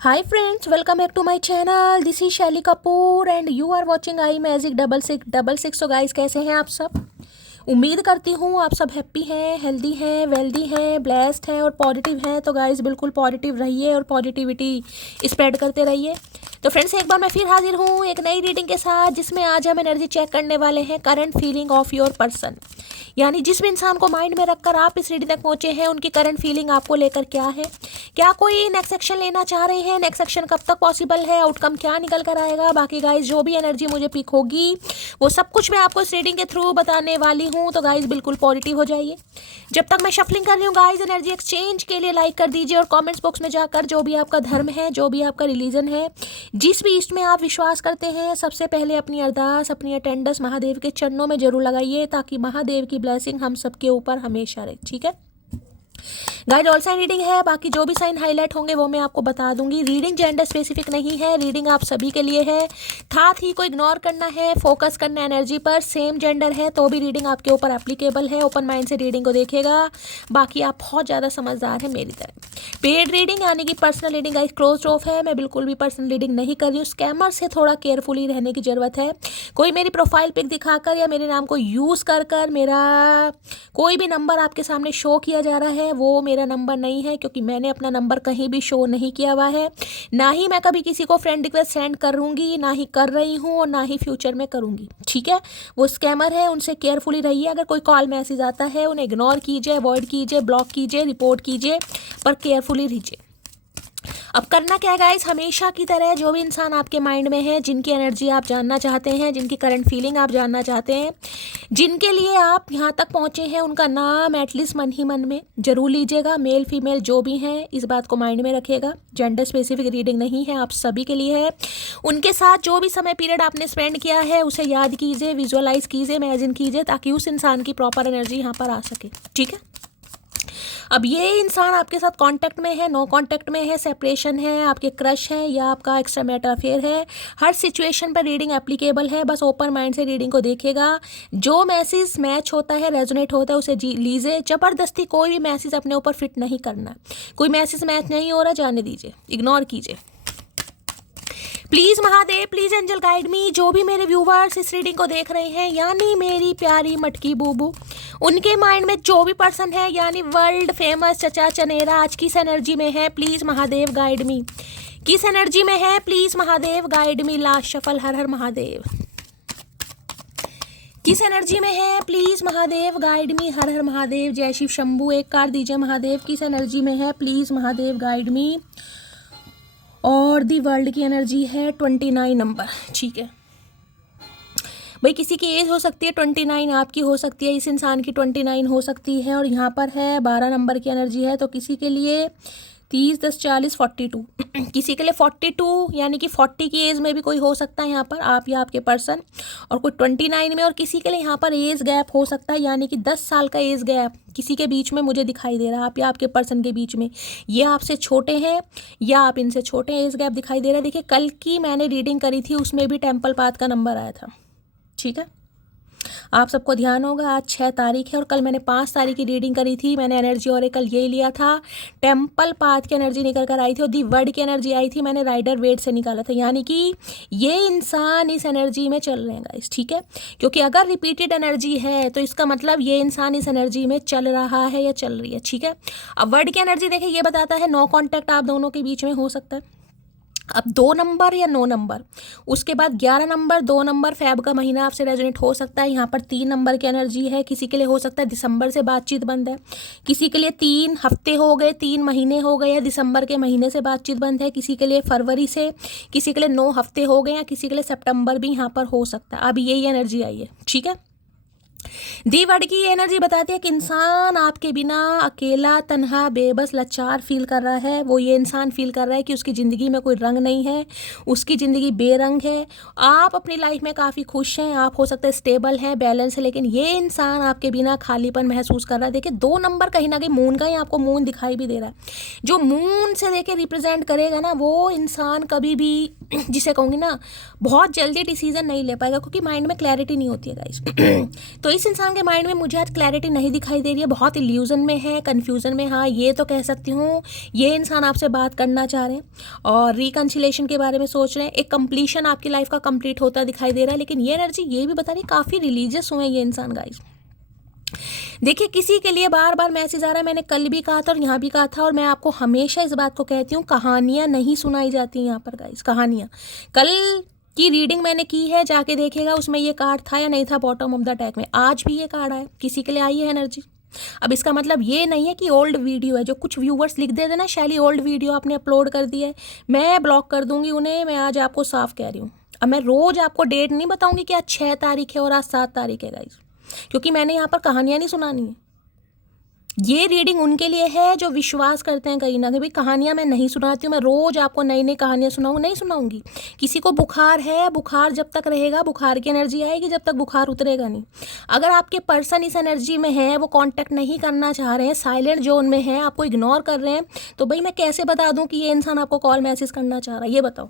Hi friends, welcome back to my channel. This is Shelly Kapoor and you are watching I magic 6666। तो guys कैसे हैं आप सब? उम्मीद करती हूँ आप सब हैप्पी हैं, हेल्दी हैं, वेल्दी हैं, ब्लेस्ड हैं और पॉजिटिव हैं। तो गाइस बिल्कुल पॉजिटिव रहिए और पॉजिटिविटी स्प्रेड करते रहिए। तो फ्रेंड्स एक बार मैं फिर हाजिर हूँ एक नई रीडिंग के साथ, जिसमें आज हम एनर्जी चेक करने वाले हैं current feeling of your person. यानी जिस भी इंसान को माइंड में रखकर आप इस रीडिंग तक पहुंचे हैं, उनकी करंट फीलिंग आपको लेकर क्या है, क्या कोई नेक्स्ट एक्शन लेना चाह रहे हैं, नेक्स्ट एक्शन कब तक पॉसिबल है, आउटकम क्या निकल कर आएगा। बाकी गाइस जो भी एनर्जी मुझे पिक होगी वो सब कुछ मैं आपको इस रीडिंग के थ्रू बताने वाली हूँ। तो गाइस बिल्कुल पॉजिटिव हो जाइए। जब तक मैं शफलिंग कर रही हूँ गाइस, एनर्जी एक्सचेंज के लिए लाइक कर दीजिए और कमेंट्स बॉक्स में जाकर जो भी आपका धर्म है, जो भी आपका रिलीजन है, जिस भी ईस्ट में आप विश्वास करते हैं, सबसे पहले अपनी अरदास, अपनी अटेंडेंस महादेव के चरणों में जरूर लगाइए, ताकि महादेव की ब्लेसिंग हम सबके ऊपर हमेशा रहे। ठीक है गाइड, ऑल साइन रीडिंग है। बाकी जो भी साइन हाईलाइट होंगे वो मैं आपको बता दूंगी। रीडिंग जेंडर स्पेसिफिक नहीं है, रीडिंग आप सभी के लिए है। साथ ही को इग्नोर करना है, फोकस करना है एनर्जी पर। सेम जेंडर है तो भी रीडिंग आपके ऊपर एप्लीकेबल है। ओपन माइंड से रीडिंग को देखेगा। बाकी आप बहुत ज़्यादा समझदार हैं मेरी तरह। पेड रीडिंग यानी कि personal reading guys close of है। मैं बिल्कुल भी पर्सनल रीडिंग नहीं कर रही हूँ। स्कैमर से थोड़ा केयरफुली रहने की ज़रूरत है। कोई मेरी प्रोफाइल पिक दिखाकर या मेरे नाम को यूज़ कर मेरा कोई भी नंबर आपके सामने शो किया जा रहा है, वो मेरा नंबर नहीं है, क्योंकि मैंने अपना नंबर कहीं भी शो नहीं किया हुआ है। ना ही मैं कभी किसी को फ्रेंड रिक्वेस्ट सेंड करूँगी, ना ही कर रही हूँ और ना ही फ्यूचर में करूँगी। ठीक है, वो स्कैमर है, उनसे केयरफुली रहिए। अगर कोई कॉल मैसेज आता है उन्हें इग्नोर कीजिए, अवॉइड कीजिए, ब्लॉक कीजिए, रिपोर्ट कीजिए, पर केयरफुली रहिए। अब करना क्या है गाइस, हमेशा की तरह जो भी इंसान आपके माइंड में है, जिनकी एनर्जी आप जानना चाहते हैं, जिनकी करंट फीलिंग आप जानना चाहते हैं, जिनके लिए आप यहाँ तक पहुँचे हैं, उनका नाम एटलीस्ट मन ही मन में जरूर लीजिएगा। मेल फीमेल जो भी हैं, इस बात को माइंड में रखिएगा। जेंडर स्पेसिफिक रीडिंग नहीं है, आप सभी के लिए है। उनके साथ जो भी समय पीरियड आपने स्पेंड किया है उसे याद कीजिए, विजुअलाइज कीजिए, इमेजिन कीजिए, ताकि उस इंसान की प्रॉपर एनर्जी यहाँ पर आ सके। ठीक है, अब ये इंसान आपके साथ कांटेक्ट में है, नो कांटेक्ट में है, सेपरेशन है, आपके क्रश है या आपका एक्स्ट्रा मैटर अफेयर है, हर सिचुएशन पर रीडिंग एप्लीकेबल है। बस ओपन माइंड से रीडिंग को देखेगा। जो मैसेज मैच होता है, रेजोनेट होता है, उसे लीजिए। जबरदस्ती कोई भी मैसेज अपने ऊपर फिट नहीं करना। कोई मैसेज मैच नहीं हो रहा, जाने दीजिए, इग्नोर कीजिए। Please Mahadev, please angel guide me. जो भी मेरे व्यूवर्स इस रीडिंग को देख रहे हैं, यानी मेरी प्यारी मटकी बूबू, उनके माइंड में जो भी पर्सन है, यानी वर्ल्ड फेमस चचा चनेरा, आज किस एनर्जी में है, प्लीज़ महादेव गाइड मी। किस एनर्जी में है, please Mahadev guide me. Last shuffle, हर हर महादेव। किस एनर्जी में है, प्लीज़ महादेव गाइड मी। हर हर महादेव, जय शिव शंभू। एक कार्ड दीजिए महादेव, किस एनर्जी में है, प्लीज़ महादेव गाइड मी। और दी वर्ल्ड की एनर्जी है 29 नंबर। ठीक है भाई, किसी की एज हो सकती है 29, आपकी हो सकती है, इस इंसान की 29 हो सकती है। और यहाँ पर है 12 नंबर की एनर्जी है, तो किसी के लिए 30, 10, 40, 42 किसी के लिए 42 यानी कि 40 की एज में भी कोई हो सकता है यहाँ पर, आप या आपके पर्सन, और कोई 29 में। और किसी के लिए यहाँ पर एज गैप हो सकता है, यानी कि 10 साल का एज गैप किसी के बीच में मुझे दिखाई दे रहा है, आप या आपके पर्सन के बीच में। ये आपसे छोटे हैं या आप इनसे छोटे हैं, एज गैप दिखाई दे रहा है। देखिए कल की मैंने रीडिंग करी थी, उसमें भी टेम्पल पाथ का नंबर आया था। ठीक है, आप सबको ध्यान होगा आज 6 तारीख है और कल मैंने 5 तारीख की रीडिंग करी थी। मैंने एनर्जी ऑरेकल यही लिया था, टेम्पल पाथ की एनर्जी निकल कर आई थी और दी वर्ड की एनर्जी आई थी, मैंने राइडर वेट से निकाला था। यानी कि ये इंसान इस एनर्जी में चल रहे हैं गाइस। ठीक है, क्योंकि अगर रिपीटेड एनर्जी है तो इसका मतलब ये इंसान इस एनर्जी में चल रहा है या चल रही है। ठीक है, अब वर्ड की एनर्जी देखिए, ये बताता है नो कॉन्टैक्ट आप दोनों के बीच में हो सकता है। अब 2 नंबर या 9 नंबर, उसके बाद 11 नंबर, 2 नंबर, फेब का महीना आपसे रेजोनेट हो सकता है। यहाँ पर 3 नंबर की एनर्जी है, किसी के लिए हो सकता है दिसंबर से बातचीत बंद है, किसी के लिए 3 हफ्ते हो गए, 3 महीने हो गए, या दिसंबर के महीने से बातचीत बंद है, किसी के लिए फरवरी से, किसी के लिए 9 हफ्ते हो गए, या किसी के लिए सितंबर भी यहाँ पर हो सकता है। अब यही एनर्जी आई है। ठीक है, दी वर्ड की एनर्जी बताती है कि इंसान आपके बिना अकेला, तन्हा, बेबस, लाचार फील कर रहा है। वो ये इंसान फील कर रहा है कि उसकी ज़िंदगी में कोई रंग नहीं है, उसकी ज़िंदगी बेरंग है। आप अपनी लाइफ में काफ़ी खुश हैं, आप हो सकता है स्टेबल हैं, बैलेंस है, लेकिन ये इंसान आपके बिना खालीपन महसूस कर रहा है। देखिए 2 नंबर कहीं ना कहीं मून का ही आपको मून दिखाई भी दे रहा है। जो मून से देखिए रिप्रेजेंट करेगा ना, वो इंसान कभी भी जिसे कहूँगी ना, बहुत जल्दी डिसीजन नहीं ले पाएगा क्योंकि माइंड में क्लैरिटी नहीं होती है गाइस। तो इस इंसान के माइंड में मुझे आज क्लैरिटी नहीं दिखाई दे रही है, बहुत इल्यूजन में है, कन्फ्यूज़न में। हाँ, ये तो कह सकती हूँ ये इंसान आपसे बात करना चाह रहे हैं और रिकन्सिलेशन के बारे में सोच रहे हैं, एक कंप्लीशन आपकी लाइफ का कंप्लीट होता दिखाई दे रहा है। लेकिन ये एनर्जी ये भी बता रही है काफ़ी रिलीजियस हुए ये इंसान गाइस। देखिए, किसी के लिए बार बार मैसेज आ रहा है, मैंने कल भी कहा था और यहाँ भी कहा था, और मैं आपको हमेशा इस बात को कहती हूँ, कहानियाँ नहीं सुनाई जाती यहाँ पर गाइस, कहानियाँ। कल की रीडिंग मैंने की है, जाके देखेगा उसमें ये कार्ड था या नहीं था बॉटम ऑफ द डेक में। आज भी ये कार्ड आया, किसी के लिए आई है एनर्जी। अब इसका मतलब ये नहीं है कि ओल्ड वीडियो है, जो कुछ व्यूवर्स लिख देते ना, शैली ओल्ड वीडियो आपने अपलोड कर दी है, मैं ब्लॉक कर दूंगी उन्हें। मैं आज आपको साफ कह रही हूँ, अब मैं रोज़ आपको डेट नहीं बताऊंगी कि आज 6 तारीख है और आज 7 तारीख है गाइस, क्योंकि मैंने यहाँ पर कहानियाँ नहीं सुनानी है। ये रीडिंग उनके लिए है जो विश्वास करते हैं कहीं ना कहीं। भाई, कहानियाँ मैं नहीं सुनाती हूँ, मैं रोज़ आपको नई नई कहानियाँ सुनाऊँ नहीं सुनाऊंगी। किसी को बुखार है, बुखार जब तक रहेगा बुखार की एनर्जी आएगी, जब तक बुखार उतरेगा नहीं। अगर आपके पर्सन इस एनर्जी में है, वो कांटेक्ट नहीं करना चाह रहे हैं, साइलेंट जोन में है, आपको इग्नोर कर रहे हैं, तो भाई मैं कैसे बता दूँ कि ये इंसान आपको कॉल मैसेज करना चाह रहा है, ये बताओ।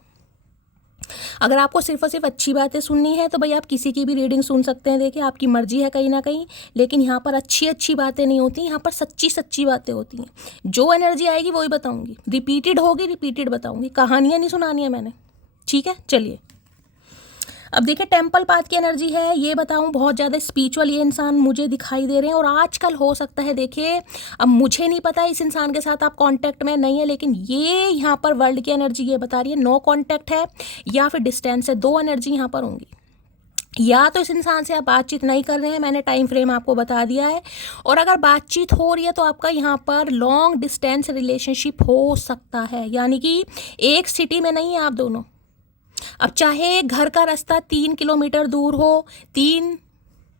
अगर आपको सिर्फ और सिर्फ अच्छी बातें सुननी है तो भाई आप किसी की भी रीडिंग सुन सकते हैं, देखिए आपकी मर्जी है कहीं ना कहीं। लेकिन यहाँ पर अच्छी अच्छी बातें नहीं होती, यहाँ पर सच्ची सच्ची बातें होती हैं। जो एनर्जी आएगी वही बताऊँगी, रिपीटेड होगी, रिपीटेड बताऊँगी, कहानियाँ नहीं सुनानी है मैंने, ठीक है। चलिए, अब देखिए टेम्पल पाथ की एनर्जी है, ये बताऊं बहुत ज़्यादा स्पिरिचुअल ये इंसान मुझे दिखाई दे रहे हैं। और आजकल हो सकता है, देखिए अब मुझे नहीं पता इस इंसान के साथ आप कांटेक्ट में नहीं है, लेकिन ये यहाँ पर वर्ल्ड की एनर्जी ये बता रही है नो कांटेक्ट है या फिर डिस्टेंस है, दो एनर्जी यहाँ पर होंगी। या तो इस इंसान से आप बातचीत नहीं कर रहे हैं, मैंने टाइम फ्रेम आपको बता दिया है, और अगर बातचीत हो रही है तो आपका यहाँ पर लॉन्ग डिस्टेंस रिलेशनशिप हो सकता है, यानी कि एक सिटी में नहीं है आप दोनों। अब चाहे घर का रास्ता 3 किलोमीटर दूर हो, 3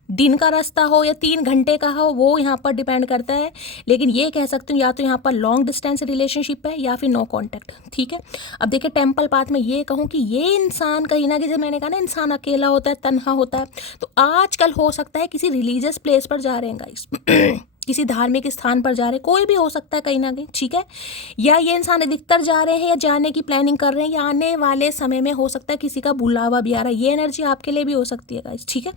दिन का रास्ता हो या 3 घंटे का हो, वो यहाँ पर डिपेंड करता है। लेकिन ये कह सकती हूँ या तो यहाँ पर लॉन्ग डिस्टेंस रिलेशनशिप है या फिर नो कांटेक्ट, ठीक है। अब देखिए टेम्पल पाथ में ये कहूँ कि ये इंसान कहीं ना कहीं, जब मैंने कहा ना इंसान अकेला होता है, तन्हा होता है, तो आजकल हो सकता है किसी रिलीजियस प्लेस पर जा रहे हैं गाइस, किसी धार्मिक स्थान पर जा रहे हैं, कोई भी हो सकता है कहीं ना कहीं, ठीक है। या ये इंसान अधिकतर जा रहे हैं या जाने की प्लानिंग कर रहे हैं, या आने वाले समय में हो सकता है किसी का बुलावा भी आ रहा है, ये एनर्जी आपके लिए भी हो सकती है गाइस, ठीक है।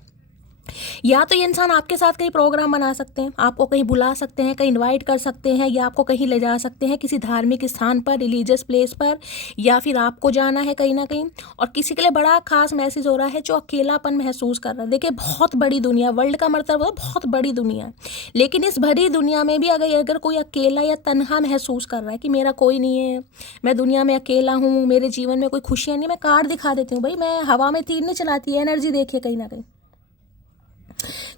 या तो ये इंसान आपके साथ कहीं प्रोग्राम बना सकते हैं, आपको कहीं बुला सकते हैं, कहीं इनवाइट कर सकते हैं, या आपको कहीं ले जा सकते हैं किसी धार्मिक स्थान पर, रिलीजियस प्लेस पर, या फिर आपको जाना है कहीं ना कहीं। और किसी के लिए बड़ा खास मैसेज हो रहा है जो अकेलापन महसूस कर रहा है। देखिए बहुत बड़ी दुनिया, वर्ल्ड का मतलब बहुत बड़ी दुनिया है, लेकिन इस भरी दुनिया में भी अगर कोई अकेला या तन्हा महसूस कर रहा है कि मेरा कोई नहीं है, मैं दुनिया में अकेला हूँ, मेरे जीवन में कोई खुशियाँ नहीं, मैं कार्ड दिखा देती हूँ भाई, मैं हवा में तीर नहीं चलाती है, एनर्जी देखिए कहीं ना कहीं।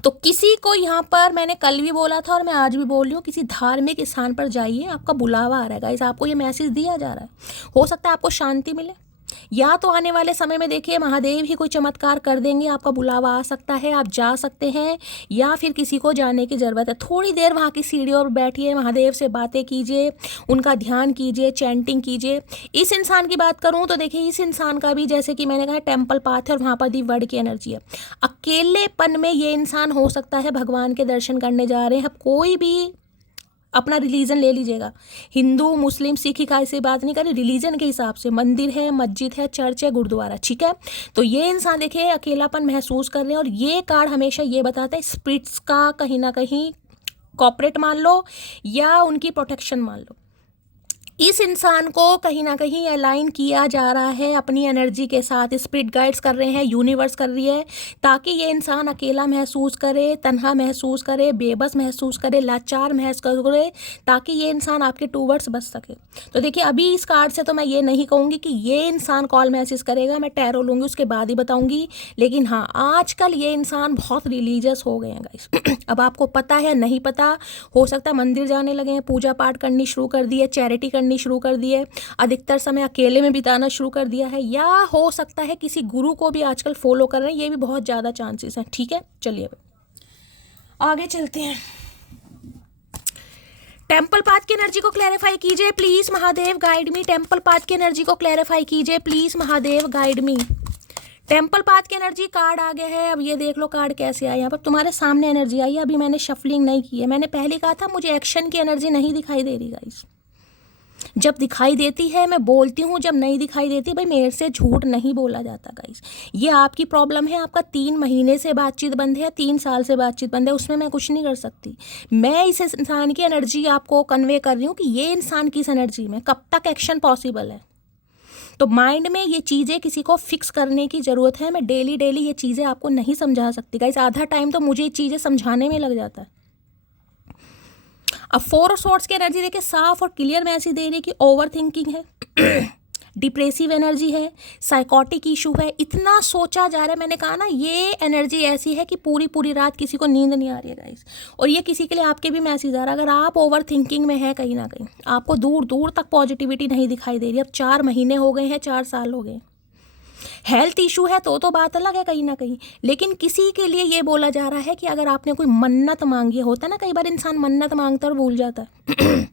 तो किसी को यहाँ पर, मैंने कल भी बोला था और मैं आज भी बोल रही हूँ, किसी धार्मिक स्थान पर जाइए, आपका बुलावा आ रहा है गाइस, आपको ये मैसेज दिया जा रहा है। हो सकता है आपको शांति मिले, या तो आने वाले समय में देखिए महादेव ही कोई चमत्कार कर देंगे, आपका बुलावा आ सकता है, आप जा सकते हैं, या फिर किसी को जाने की ज़रूरत है। थोड़ी देर वहाँ की सीढ़ियों पर बैठिए, महादेव से बातें कीजिए, उनका ध्यान कीजिए, चैंटिंग कीजिए। इस इंसान की बात करूँ तो देखिए इस इंसान का भी, जैसे कि मैंने कहा, टेम्पल पाथ है और वहाँ पर दी वर्ड की एनर्जी है। अकेलेपन में ये इंसान हो सकता है भगवान के दर्शन करने जा रहे हैं। अब कोई भी अपना रिलीजन ले लीजिएगा, हिंदू मुस्लिम सिख इकाई से बात नहीं करें, रिलीजन के हिसाब से मंदिर है, मस्जिद है, चर्च है, गुरुद्वारा, ठीक है। तो ये इंसान देखिए अकेलापन महसूस कर रहे हैं, और ये कार्ड हमेशा ये बताता है स्पिरिट्स का कहीं ना कहीं कॉपरेट मान लो या उनकी प्रोटेक्शन मान लो। इस इंसान को कहीं ना कहीं अलाइन किया जा रहा है अपनी एनर्जी के साथ, स्पिरिट गाइड्स कर रहे हैं, यूनिवर्स कर रही है, ताकि ये इंसान अकेला महसूस करे, तन्हा महसूस करे, बेबस महसूस करे, लाचार महसूस करे, ताकि ये इंसान आपके टूवर्ड्स बच सके। तो देखिए अभी इस कार्ड से तो मैं ये नहीं कहूँगी कि ये इंसान कॉल मैसेज करेगा, मैं टैरो लूँगी उसके बाद ही बताऊँगी। लेकिन हाँ, आजकल ये इंसान बहुत रिलीजियस हो गए हैं गाइस। अब आपको पता है नहीं पता, हो सकता है मंदिर जाने लगे हैं, पूजा पाठ करनी शुरू कर दी है, चैरिटी करनी शुरू कर दी है, अधिकतर समय अकेले में बिताना शुरू कर दिया है, या हो सकता है किसी गुरु को भी आजकल फॉलो कर रहे हैं, ये भी बहुत ज़्यादा चांसेस हैं, ठीक है। चलिए आगे चलते हैं। टेम्पल पाथ की एनर्जी को क्लैरिफाई कीजिए please Mahadev, guide me. Temple path की एनर्जी को क्लैरिफाई कीजिए please Mahadev, guide me. Temple path की एनर्जी कार्ड आ गया है। अब ये देख लो कार्ड कैसे आया, यहाँ पर तुम्हारे सामने एनर्जी आई है। अभी मैंने शफलिंग नहीं की है, मैंने पहले कहा था मुझे एक्शन की एनर्जी नहीं दिखाई दे रही गाइस, जब दिखाई देती है मैं बोलती हूँ, जब नहीं दिखाई देती भाई मेरे से झूठ नहीं बोला जाता गाइस। ये आपकी प्रॉब्लम है, आपका 3 महीने से बातचीत बंद है, 3 साल से बातचीत बंद है, उसमें मैं कुछ नहीं कर सकती। मैं इस इंसान की एनर्जी आपको कन्वे कर रही हूँ कि ये इंसान की इस एनर्जी में कब तक एक्शन पॉसिबल है। तो माइंड में ये चीज़ें किसी को फिक्स करने की ज़रूरत है। मैं डेली ये चीज़ें आपको नहीं समझा सकती गाइस, आधा टाइम तो मुझे ये चीज़ें समझाने में लग जाता है। अब 4 ऑफ सॉर्ड्स की एनर्जी देखिए, साफ और क्लियर मैसेज दे रही है कि ओवर थिंकिंग है, डिप्रेसिव एनर्जी है, साइकोटिक इशू है, इतना सोचा जा रहा है। मैंने कहा ना ये एनर्जी ऐसी है कि पूरी रात किसी को नींद नहीं आ रही है गाइस। और ये किसी के लिए आपके भी मैसेज आ रहा है, अगर आप ओवर थिंकिंग में है कहीं ना कहीं, आपको दूर तक पॉजिटिविटी नहीं दिखाई दे रही। अब 4 महीने हो गए हैं, 4 साल हो गए। हेल्थ इशू है तो बात अलग है कहीं ना कहीं, लेकिन किसी के लिए ये बोला जा रहा है कि अगर आपने कोई मन्नत मांगी, होता ना कई बार इंसान मन्नत मांगता और भूल जाता है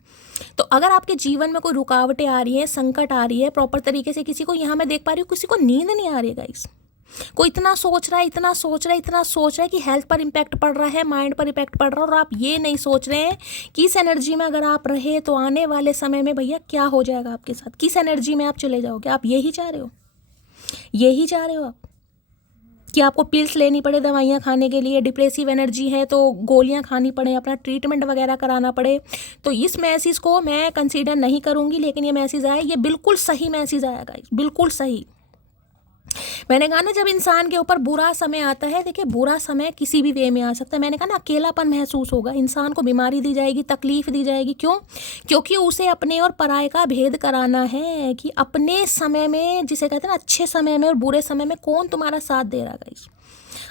तो अगर आपके जीवन में कोई रुकावटें आ रही हैं, संकट आ रही है, प्रॉपर तरीके से किसी को, यहाँ मैं देख पा रही हूँ किसी को नींद नहीं आ रही है गाइस, कोई इतना सोच रहा है कि हेल्थ पर इम्पैक्ट पड़ रहा है, माइंड पर इम्पैक्ट पड़ रहा है, और आप ये नहीं सोच रहे हैं कि इस एनर्जी में अगर आप रहे तो आने वाले समय में भैया क्या हो जाएगा आपके साथ, किस एनर्जी में आप चले जाओगे। आप यही चाह रहे हो आप कि आपको पिल्स लेनी पड़े, दवाइयाँ खाने के लिए, डिप्रेसिव एनर्जी है तो गोलियाँ खानी पड़े, अपना ट्रीटमेंट वगैरह कराना पड़े। तो इस मैसेज को मैं कंसीडर नहीं करूँगी, लेकिन ये मैसेज आया, ये बिल्कुल सही मैसेज आया गाइस, बिल्कुल सही। मैंने कहा ना जब इंसान के ऊपर बुरा समय आता है, देखिए बुरा समय किसी भी वे में आ सकता है। मैंने कहा ना अकेलापन महसूस होगा, इंसान को बीमारी दी जाएगी, तकलीफ दी जाएगी। क्यों? क्योंकि उसे अपने और पराये का भेद कराना है कि अपने समय में, जिसे कहते हैं ना अच्छे समय में और बुरे समय में, कौन तुम्हारा साथ दे रहा है गाइस।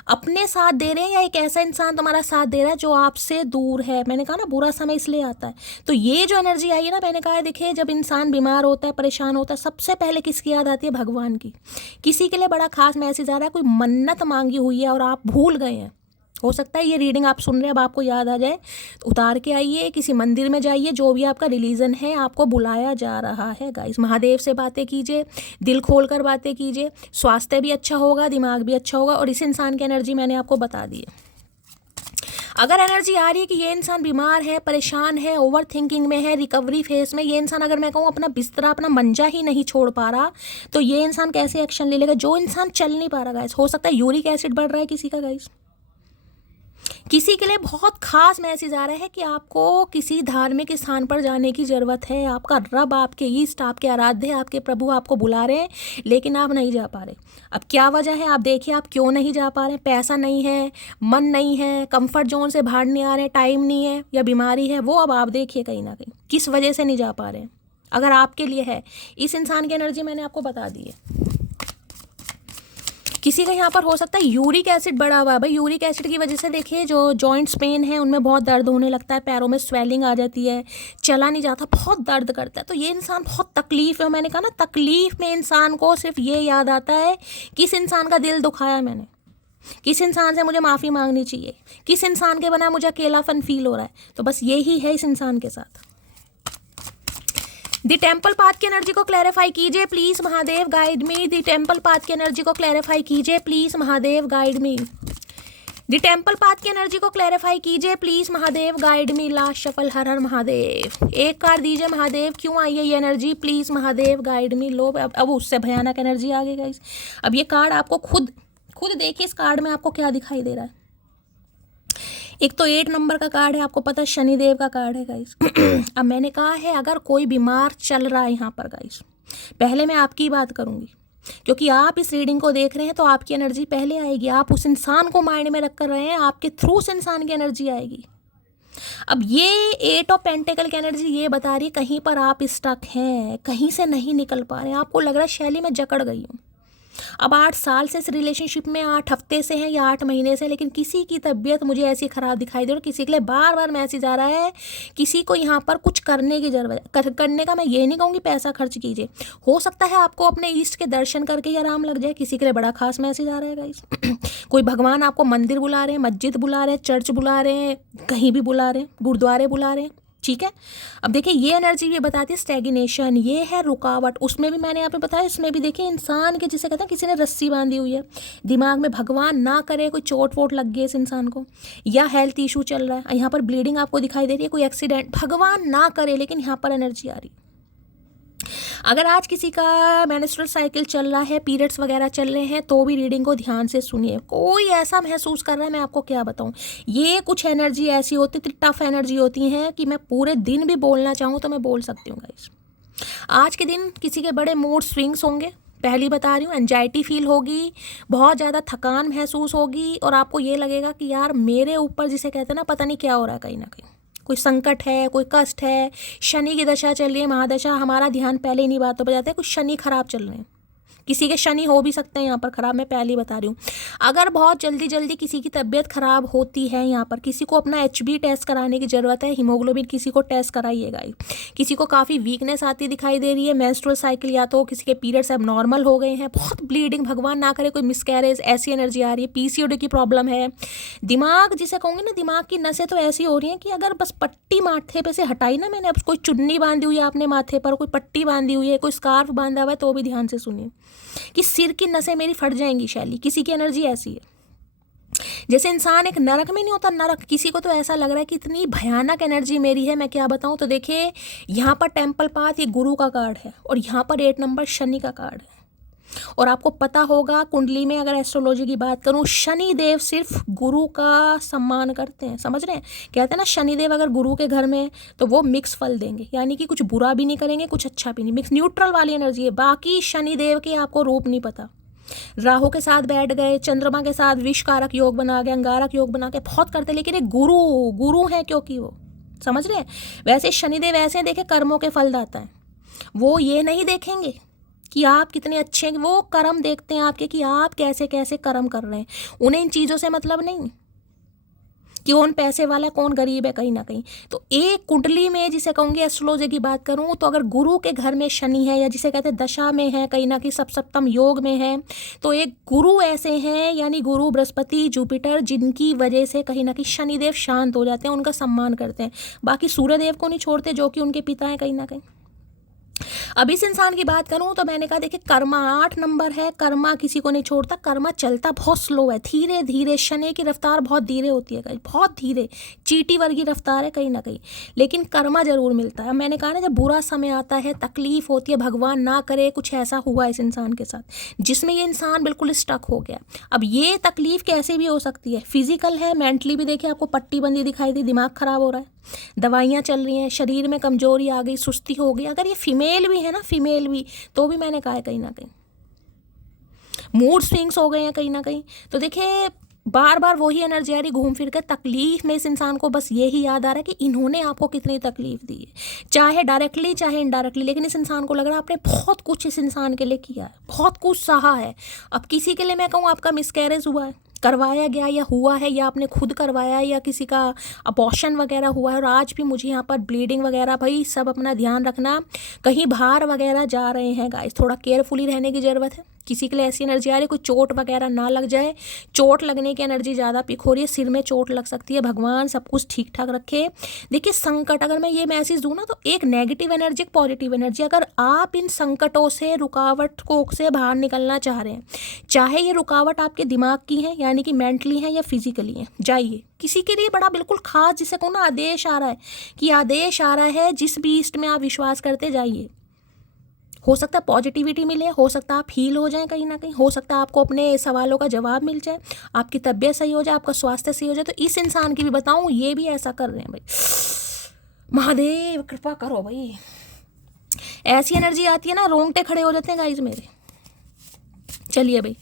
अपने साथ दे रहे हैं या एक ऐसा इंसान तुम्हारा साथ दे रहा है जो आपसे दूर है। मैंने कहा ना बुरा समय इसलिए आता है। तो ये जो एनर्जी आई है ना, मैंने कहा है देखिए जब इंसान बीमार होता है, परेशान होता है, सबसे पहले किसकी याद आती है? भगवान की। किसी के लिए बड़ा खास मैसेज आ रहा है, कोई मन्नत मांगी हुई है और आप भूल गए हैं। हो सकता है ये रीडिंग आप सुन रहे हैं अब आपको याद आ जाए, तो उतार के आइए, किसी मंदिर में जाइए, जो भी आपका रिलीजन है, आपको बुलाया जा रहा है गाइस। महादेव से बातें कीजिए, दिल खोल कर बातें कीजिए, स्वास्थ्य भी अच्छा होगा, दिमाग भी अच्छा होगा। और इस इंसान की एनर्जी मैंने आपको बता दी है। अगर एनर्जी आ रही है कि ये इंसान बीमार है, परेशान है, ओवर थिंकिंग में है, रिकवरी फेज में, ये इंसान अगर मैं कहूँ अपना बिस्तरा, अपना मंजा ही नहीं छोड़ पा रहा, तो ये इंसान कैसे एक्शन ले लेगा? जो इंसान चल नहीं पा रहा गाइस, हो सकता है यूरिक एसिड बढ़ रहा है किसी का गाइस, किसी के लिए बहुत खास मैसेज आ रहा है कि आपको किसी धार्मिक स्थान पर जाने की ज़रूरत है। आपका रब, आपके ईष्ट, आपके आराध्य, आपके प्रभु आपको बुला रहे हैं, लेकिन आप नहीं जा पा रहे। अब क्या वजह है आप देखिए, आप क्यों नहीं जा पा रहे? पैसा नहीं है, मन नहीं है, कंफर्ट जोन से बाहर नहीं आ रहे, टाइम नहीं है, या बीमारी है, वो अब आप देखिए कहीं ना कहीं किस वजह से नहीं जा पा रहे हैं। अगर आपके लिए है, इस इंसान की एनर्जी मैंने आपको बता दी है। किसी का यहाँ पर हो सकता है यूरिक एसिड बढ़ा हुआ है। भाई यूरिक एसिड की वजह से देखिए जो जॉइंट्स पेन है उनमें बहुत दर्द होने लगता है, पैरों में स्वेलिंग आ जाती है, चला नहीं जाता, बहुत दर्द करता है। तो ये इंसान बहुत तकलीफ है। मैंने कहा ना तकलीफ में इंसान को सिर्फ ये याद आता है, किस इंसान का दिल दुखाया मैंने, किस इंसान से मुझे माफ़ी मांगनी चाहिए, किस इंसान के बना मुझे अकेलापन फील हो रहा है। तो बस यही है इस इंसान के साथ। द टेम्पल पाथ की एनर्जी को क्लैरिफाई कीजिए please Mahadev, guide me. The temple path की एनर्जी को क्लैरिफाई कीजिए please Mahadev, guide me. The temple path की एनर्जी को क्लैरिफाई कीजिए please Mahadev, guide me. Last shuffle, हर हर महादेव। एक कार्ड दीजिए महादेव, क्यों आई है ये energy, please Mahadev, guide me. लो अब उससे भयानक एनर्जी आ गई गाइस। अब ये कार्ड आपको खुद देखिए, इस कार्ड में आपको क्या दिखाई दे रहा है। एक तो 8 नंबर का कार्ड है, आपको पता है शनिदेव का कार्ड है गाइस। अब मैंने कहा है अगर कोई बीमार चल रहा है यहाँ पर गाइस, पहले मैं आपकी बात करूँगी, क्योंकि आप इस रीडिंग को देख रहे हैं तो आपकी एनर्जी पहले आएगी। आप उस इंसान को माइंड में रख कर रहे हैं, आपके थ्रू उस इंसान की एनर्जी आएगी। अब ये 8 ऑफ पेंटिकल की एनर्जी ये बता रही है कहीं पर आप स्टक हैं, कहीं से नहीं निकल पा रहे हैं, आपको लग रहा है शैली में जकड़ गई हूँ। अब 8 साल से इस रिलेशनशिप में, 8 हफ्ते से हैं या 8 महीने से, लेकिन किसी की तबीयत मुझे ऐसी ख़राब दिखाई दे रही है। किसी के लिए बार बार मैसेज आ रहा है, किसी को यहाँ पर कुछ करने की जरूरत है। करने का मैं ये नहीं कहूँगी पैसा खर्च कीजिए, हो सकता है आपको अपने ईष्ट के दर्शन करके ही आराम लग जाए। किसी के लिए बड़ा खास मैसेज आ रहा है गाइस। कोई भगवान आपको मंदिर बुला रहे हैं, मस्जिद बुला रहे हैं, चर्च बुला रहे हैं, कहीं भी बुला रहे हैं, गुरुद्वारे बुला रहे हैं, ठीक है। अब देखिए ये एनर्जी भी बताती है स्टैग्नेशन, ये है रुकावट। उसमें भी मैंने यहाँ पे बताया, इसमें भी देखिए इंसान के जिसे कहते हैं किसी ने रस्सी बांधी हुई है दिमाग में, भगवान ना करे कोई चोट वोट लग गई इस इंसान को, या हेल्थ इशू चल रहा है, यहाँ पर ब्लीडिंग आपको दिखाई दे रही है, कोई एक्सीडेंट, भगवान ना करे, लेकिन यहाँ पर एनर्जी आ रही है। अगर आज किसी का मेंस्ट्रुअल साइकिल चल रहा है, पीरियड्स वगैरह चल रहे हैं, तो भी रीडिंग को ध्यान से सुनिए। कोई ऐसा महसूस कर रहा है, मैं आपको क्या बताऊं, ये कुछ एनर्जी ऐसी होती, टफ एनर्जी होती है कि मैं पूरे दिन भी बोलना चाहूँ तो मैं बोल सकती हूँ गाइस। आज के दिन किसी के बड़े मूड स्विंग्स होंगे, पहली बता रही हूँ, एंजाइटी फील होगी, बहुत ज़्यादा थकान महसूस होगी, और आपको ये लगेगा कि यार मेरे ऊपर, जिसे कहते हैं ना, पता नहीं क्या हो रहा है, कहीं ना कहीं कोई संकट है, कोई कष्ट है, शनि की दशा चल रही है, महादशा। हमारा ध्यान पहले इन्हीं बातों पर जाता है, कुछ शनि खराब चल रहे हैं, किसी के शनि हो भी सकते हैं यहाँ पर खराब, मैं पहले ही बता रही हूँ। अगर बहुत जल्दी जल्दी किसी की तबीयत खराब होती है, यहाँ पर किसी को अपना HB टेस्ट कराने की ज़रूरत है, हीमोग्लोबिन किसी को टेस्ट कराइएगा ही। किसी को काफ़ी वीकनेस आती दिखाई दे रही है, मेंस्ट्रुअल साइकिल या तो किसी के पीरियड्स अब नॉर्मल हो गए हैं, बहुत ब्लीडिंग, भगवान ना करे कोई मिसकैरेज, ऐसी एनर्जी आ रही है, PCOD की प्रॉब्लम है, दिमाग जिसे कहूँगी ना, दिमाग की नसें तो ऐसी हो रही हैं कि अगर बस पट्टी माथे पे से हटाई ना मैंने, अब कोई चुन्नी बांधी हुई है आपने माथे पर, कोई पट्टी बांधी हुई है, कोई स्कार्फ बांधा हुआ है, तो भी ध्यान से सुनिए कि सिर की नसें मेरी फट जाएंगी। शैली, किसी की एनर्जी ऐसी है जैसे इंसान एक नरक में नहीं होता, नरक, किसी को तो ऐसा लग रहा है कि इतनी भयानक एनर्जी मेरी है, मैं क्या बताऊं। तो देखिए यहाँ पर टेम्पल पाथ, ये गुरु का कार्ड है, और यहाँ पर 8 नंबर शनि का कार्ड है। और आपको पता होगा कुंडली में, अगर एस्ट्रोलॉजी की बात करूं, शनि देव सिर्फ गुरु का सम्मान करते हैं, समझ रहे हैं। कहते हैं ना, शनि देव अगर गुरु के घर में तो वो मिक्स फल देंगे, यानी कि कुछ बुरा भी नहीं करेंगे, कुछ अच्छा भी नहीं, मिक्स न्यूट्रल वाली एनर्जी है। बाकी शनि देव के आपको रूप नहीं पता, राहु के साथ बैठ गए, चंद्रमा के साथ विषकारक योग बना गया, अंगारक योग बना के बहुत करते, लेकिन ये गुरु गुरु है, क्योंकि वो, समझ रहे हैं। वैसे शनिदेव ऐसे देखे कर्मों के फल दाता है, वो ये नहीं देखेंगे कि आप कितने अच्छे हैं, वो कर्म देखते हैं आपके कि आप कैसे कैसे कर्म कर रहे हैं। उन्हें इन चीज़ों से मतलब नहीं कि कौन पैसे वाला है, कौन गरीब है, कहीं ना कहीं। तो एक कुंडली में, जिसे कहूँगी एस्ट्रोलॉजी की बात करूँ, तो अगर गुरु के घर में शनि है, या जिसे कहते हैं दशा में है, कहीं ना कहीं सप्तम योग में है, तो एक गुरु ऐसे हैं, यानी गुरु, बृहस्पति, जुपिटर, जिनकी वजह से कहीं ना कहीं शनिदेव शांत हो जाते हैं, उनका सम्मान करते हैं। बाकी सूर्यदेव को नहीं छोड़ते, जो कि उनके पिता हैं कहीं ना कहीं। अब इस इंसान की बात करूं तो मैंने कहा देखिए, कर्मा 8 नंबर है, कर्मा किसी को नहीं छोड़ता, कर्मा चलता बहुत स्लो है, धीरे धीरे, शनि की रफ्तार बहुत धीरे होती है कहीं, बहुत धीरे, चींटी वर्गी रफ्तार है कहीं ना कहीं, लेकिन कर्मा जरूर मिलता है। मैंने कहा ना, जब बुरा समय आता है, तकलीफ होती है, भगवान ना करे कुछ ऐसा हुआ इस इंसान के साथ जिसमें ये इंसान बिल्कुल स्टक हो गया। अब ये तकलीफ कैसे भी हो सकती है, फिजिकल है, मेंटली भी देखिए आपको पट्टी बंदी दिखाई दी, दिमाग खराब हो रहा है, दवाइयाँ चल रही हैं, शरीर में कमजोरी आ गई, सुस्ती हो गई, अगर ये फीमेल भी है ना, फीमेल भी, तो भी मैंने कहा है कहीं ना कहीं मूड स्विंग्स हो गए हैं कहीं ना कहीं। तो देखिए बार बार वही एनर्जी आ रही, घूम फिर कर तकलीफ में इस इंसान को बस यही याद आ रहा है कि इन्होंने आपको कितनी तकलीफ दी है, चाहे डायरेक्टली चाहे इनडायरेक्टली, लेकिन इस इंसान को लग रहा है आपने बहुत कुछ इस इंसान के लिए किया है, बहुत कुछ सहा है। अब किसी के लिए मैं कहूँ आपका मिसकैरेज हुआ है, करवाया गया या हुआ है, या आपने खुद करवाया, या किसी का अबॉर्शन वगैरह हुआ है, और आज भी मुझे यहाँ पर ब्लीडिंग वगैरह, भाई सब अपना ध्यान रखना, कहीं बाहर वगैरह जा रहे हैं गाइस, थोड़ा केयरफुली रहने की ज़रूरत है। किसी के लिए ऐसी एनर्जी आ रही है कोई चोट वगैरह ना लग जाए, चोट लगने की एनर्जी ज़्यादा पिक हो रही है, सिर में चोट लग सकती है, भगवान सब कुछ ठीक ठाक रखे। देखिए संकट, अगर मैं ये मैसेज दूँ ना, तो एक नेगेटिव एनर्जी, एक पॉजिटिव एनर्जी, अगर आप इन संकटों से, रुकावट को से बाहर निकलना चाह रहे हैं, चाहे ये रुकावट आपके दिमाग की है, यानी कि मेंटली है, या फिजिकली है, जाइए। किसी के लिए बड़ा बिल्कुल खास, जिसे कहूँ ना, आदेश आ रहा है, कि आदेश आ रहा है, जिस भी ईस्ट में आप विश्वास करते जाइए, हो सकता है पॉजिटिविटी मिले, हो सकता है आप हील हो जाएं कहीं ना कहीं, हो सकता है आपको अपने सवालों का जवाब मिल जाए, आपकी तबीयत सही हो जाए, आपका स्वास्थ्य सही हो जाए। तो इस इंसान की भी बताऊं, ये भी ऐसा कर रहे हैं भाई, महादेव कृपा करो भाई। ऐसी एनर्जी आती है ना, रोंगटे खड़े हो जाते हैं गाइस मेरे। चलिए भाई,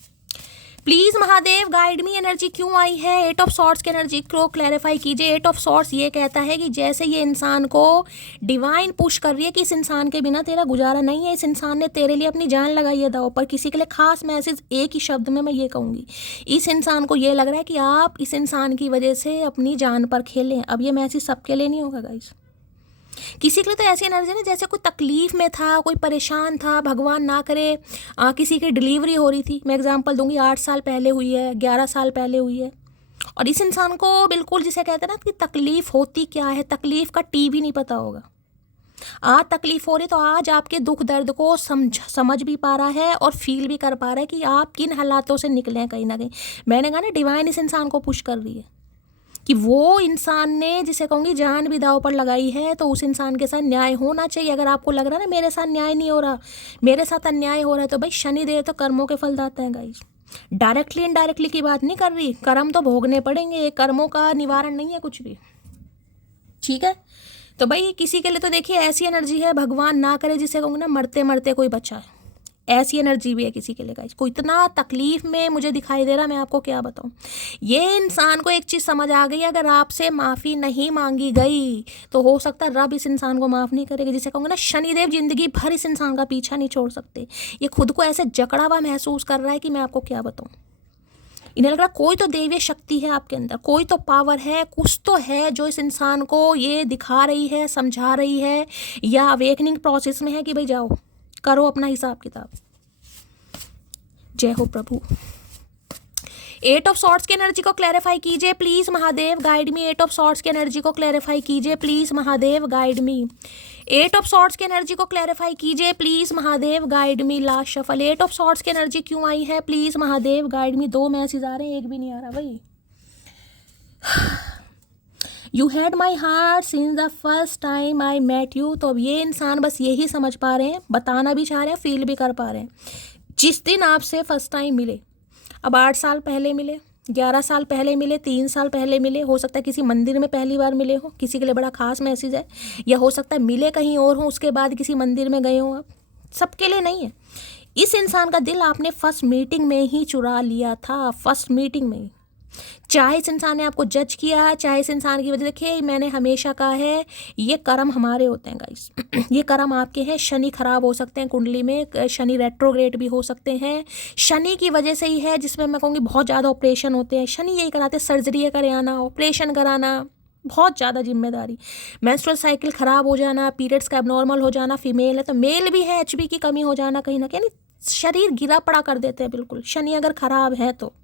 please Mahadev guide me, energy क्यों आई है, 8 ऑफ सॉर्ड्स की एनर्जी को क्लैरिफाई कीजिए। 8 ऑफ सॉर्ड्स ये कहता है कि जैसे ये इंसान को डिवाइन पुश कर रही है कि इस इंसान के बिना तेरा गुजारा नहीं है, इस इंसान ने तेरे लिए अपनी जान लगाई है दांव पर। किसी के लिए खास मैसेज एक ही शब्द में मैं ये कहूँगी, इस इंसान को ये लग रहा है कि आप इस इंसान की वजह से अपनी जान पर खेलें। अब ये मैसेज सबके लिए नहीं होगा गाइस, किसी के लिए तो ऐसी एनर्जी ना, जैसे कोई तकलीफ में था, कोई परेशान था, भगवान ना करे किसी की डिलीवरी हो रही थी, मैं एग्जांपल दूंगी, 8 साल पहले हुई है, 11 साल पहले हुई है, और इस इंसान को बिल्कुल, जिसे कहते हैं ना कि तकलीफ होती क्या है, तकलीफ का टी भी नहीं पता होगा। आज तकलीफ हो रही तो आज आपके दुख दर्द को समझ भी पा रहा है और फील भी कर पा रहा है कि आप किन हालातों से निकले हैं कहीं ना कहीं। मैंने कहा ना, डिवाइन इस इंसान को पुश कर रही है कि वो इंसान ने, जिसे कहूँगी जान भी दांव पर लगाई है, तो उस इंसान के साथ न्याय होना चाहिए। अगर आपको लग रहा है ना मेरे साथ न्याय नहीं हो रहा, मेरे साथ अन्याय हो रहा है, तो भाई शनिदेव तो कर्मों के फल दाता है गाइस। डायरेक्टली इनडायरेक्टली की बात नहीं कर रही, कर्म तो भोगने पड़ेंगे, कर्मों का निवारण नहीं है कुछ भी, ठीक है। तो भाई किसी के लिए तो देखिए ऐसी एनर्जी है, भगवान ना करे जिसे कहूँगी ना मरते मरते कोई बचा है, ऐसी एनर्जी भी है किसी के लिए गाइस। कोई इतना तकलीफ में मुझे दिखाई दे रहा, मैं आपको क्या बताऊं। ये इंसान को एक चीज़ समझ आ गई, अगर आपसे माफ़ी नहीं मांगी गई तो हो सकता है रब इस इंसान को माफ़ नहीं करेगा। जिसे कहूँगा ना शनिदेव जिंदगी भर इस इंसान का पीछा नहीं छोड़ सकते। ये खुद को ऐसे जकड़ा हुआ महसूस कर रहा है कि मैं आपको क्या बताऊँ। इन्हें लग रहा कोई तो दैवीय शक्ति है आपके अंदर, कोई तो पावर है, कुछ तो है जो इस इंसान को ये दिखा रही है, समझा रही है, या अवेकनिंग प्रोसेस में है कि भाई जाओ करो अपना हिसाब किताब। जय हो प्रभु। 8 ऑफ सॉर्ड्स की एनर्जी को क्लैरिफाई कीजिए please Mahadev, guide me. 8 of swords की एनर्जी को क्लैरिफाई कीजिए please Mahadev, guide me. 8 of swords की एनर्जी को क्लैरिफाई कीजिए please Mahadev, guide me. Last shuffle. 8 of swords की एनर्जी क्यों आई है please Mahadev, guide me. 2 message आ रहे हैं, एक भी नहीं आ रहा भाई। You had my heart since the first time I met you. तो अब ये इंसान बस यही समझ पा रहे हैं, बताना भी चाह रहे हैं, फील भी कर पा रहे हैं। जिस दिन आपसे फर्स्ट टाइम मिले, अब 8 साल पहले मिले, 11 साल पहले मिले, 3 साल पहले मिले, हो सकता है किसी मंदिर में पहली बार मिले हो, किसी के लिए बड़ा खास मैसेज है, या हो सकता है मिले कहीं और हो, उसके बाद किसी मंदिर में गए हो आप, सबके लिए नहीं है। इस इंसान का दिल आपने फर्स्ट मीटिंग में ही चुरा लिया था, फर्स्ट मीटिंग में ही। चाहे इस इंसान ने आपको जज किया, चाहे इस इंसान की वजह, देखिए मैंने हमेशा कहा है ये कर्म हमारे होते हैं गाइस। ये कर्म आपके हैं। शनि खराब हो सकते हैं कुंडली में, शनि रेट्रोग्रेड भी हो सकते हैं, शनि की वजह से ही है जिसमें मैं कहूँगी बहुत ज़्यादा ऑपरेशन होते हैं। शनि यही कराते हैं, सर्जरी कराना, ऑपरेशन कराना, बहुत ज़्यादा जिम्मेदारी। मेंस्ट्रुअल साइकिल ख़राब हो जाना, पीरियड्स का एबनॉर्मल हो जाना, फीमेल है तो मेल भी है, HB की कमी हो जाना कहीं ना कहीं, शरीर गिरा पड़ा कर देते हैं बिल्कुल शनि अगर ख़राब है तो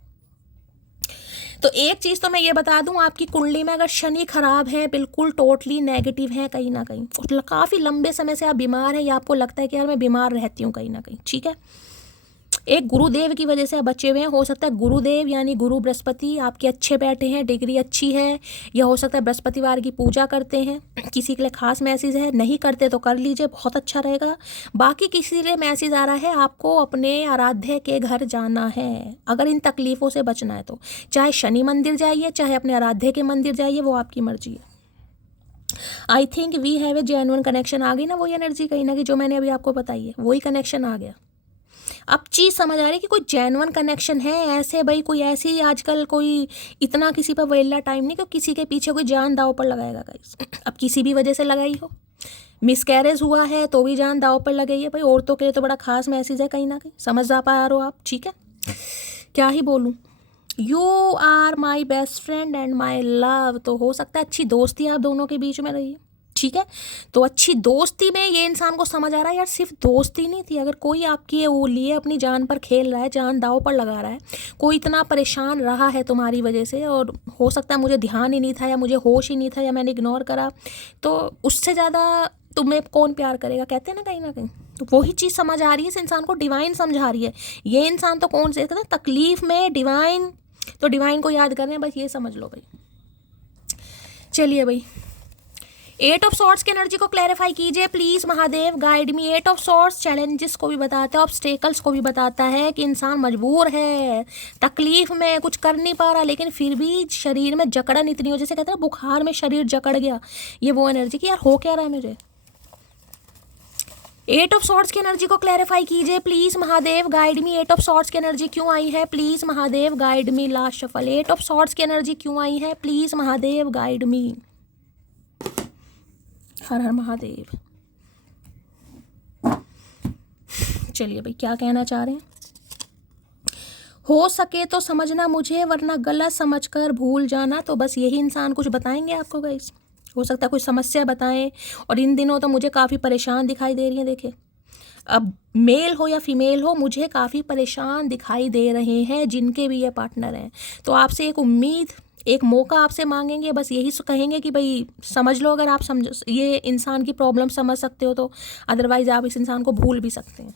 एक चीज़ तो मैं ये बता दूं, आपकी कुंडली में अगर शनि खराब है, बिल्कुल टोटली नेगेटिव है कहीं ना कहीं, काफ़ी लंबे समय से आप बीमार हैं, या आपको लगता है कि यार मैं बीमार रहती हूँ कहीं ना कहीं, ठीक है। एक गुरुदेव की वजह से आप बचे हुए हैं। हो सकता है गुरुदेव यानी गुरु बृहस्पति आपके अच्छे बैठे हैं, डिग्री अच्छी है, या हो सकता है बृहस्पतिवार की पूजा करते हैं। किसी के लिए खास मैसेज है, नहीं करते तो कर लीजिए, बहुत अच्छा रहेगा। बाकी किसी के लिए मैसेज आ रहा है, आपको अपने आराध्य के घर जाना है अगर इन तकलीफ़ों से बचना है तो। चाहे शनि मंदिर जाइए, चाहे अपने आराध्य के मंदिर जाइए, वो आपकी मर्जी है। I think we have a genuine connection. आ गई ना वही एनर्जी कहीं ना कहीं जो मैंने अभी आपको बताई है, वही कनेक्शन आ गया। अब चीज़ समझ आ रही है कि कोई जेन्युइन कनेक्शन है। ऐसे भाई कोई ऐसी आजकल कोई इतना किसी पर वेला टाइम नहीं कि किसी के पीछे कोई जान दाव पर लगाएगा गाइस। अब किसी भी वजह से लगाई हो, मिसकैरेज हुआ है तो भी जान दाव पर लगाई है भाई। औरतों के लिए तो बड़ा खास मैसेज है कहीं ना कहीं, समझ जा पा रहे हो आप, ठीक है। क्या ही बोलूँ, you are my best friend and my love. तो हो सकता है अच्छी दोस्ती आप दोनों के बीच में रही है, ठीक है। तो अच्छी दोस्ती में ये इंसान को समझ आ रहा है यार सिर्फ दोस्ती नहीं थी, अगर कोई आपकी वो लिए अपनी जान पर खेल रहा है, जान दाव पर लगा रहा है, कोई इतना परेशान रहा है तुम्हारी वजह से, और हो सकता है मुझे ध्यान ही नहीं था, या मुझे होश ही नहीं था, या मैंने इग्नोर करा, तो उससे ज़्यादा तुम्हें कौन प्यार करेगा, कहते हैं ना कहीं ना कहीं। तो वही चीज़ समझ आ रही है इस इंसान को, डिवाइन समझा रही है। ये इंसान तो कौन से कहते हैं तकलीफ में डिवाइन, तो डिवाइन को याद कर रहे हैं, बस ये समझ लो भाई। चलिए भाई, 8 ऑफ सॉर्ड्स की एनर्जी को क्लैरिफाई कीजिए please Mahadev, guide me. 8 of swords challenges को भी बताता है, ऑब्स्टेकल्स को भी बताता है कि इंसान मजबूर है, तकलीफ में, कुछ कर नहीं पा रहा, लेकिन फिर भी शरीर में जकड़न इतनी हो, जैसे कहते हैं बुखार में शरीर जकड़ गया, ये वो एनर्जी कि यार हो क्या रहा है मुझे। 8 ऑफ सॉर्ड्स की एनर्जी को क्लैरिफाई कीजिए please Mahadev, guide me. 8 of swords की एनर्जी क्यों आई है please Mahadev, guide me. Last shuffle. 8 of swords की एनर्जी क्यों आई है प्लीज महादेव, गाइड मी। हर हर महादेव। चलिए भाई, क्या कहना चाह रहे हैं। हो सके तो समझना मुझे, वरना गलत समझकर भूल जाना। तो बस यही इंसान कुछ बताएंगे आपको गाइस, हो सकता है कुछ समस्या बताएं। और इन दिनों तो मुझे काफ़ी परेशान दिखाई दे रही हैं। देखिए, अब मेल हो या फीमेल हो, मुझे काफ़ी परेशान दिखाई दे रहे हैं जिनके भी ये पार्टनर हैं। तो आपसे एक उम्मीद, एक मौका आपसे मांगेंगे, बस यही कहेंगे कि भाई समझ लो, अगर आप समझ ये इंसान की प्रॉब्लम समझ सकते हो तो, अदरवाइज आप इस इंसान को भूल भी सकते हैं।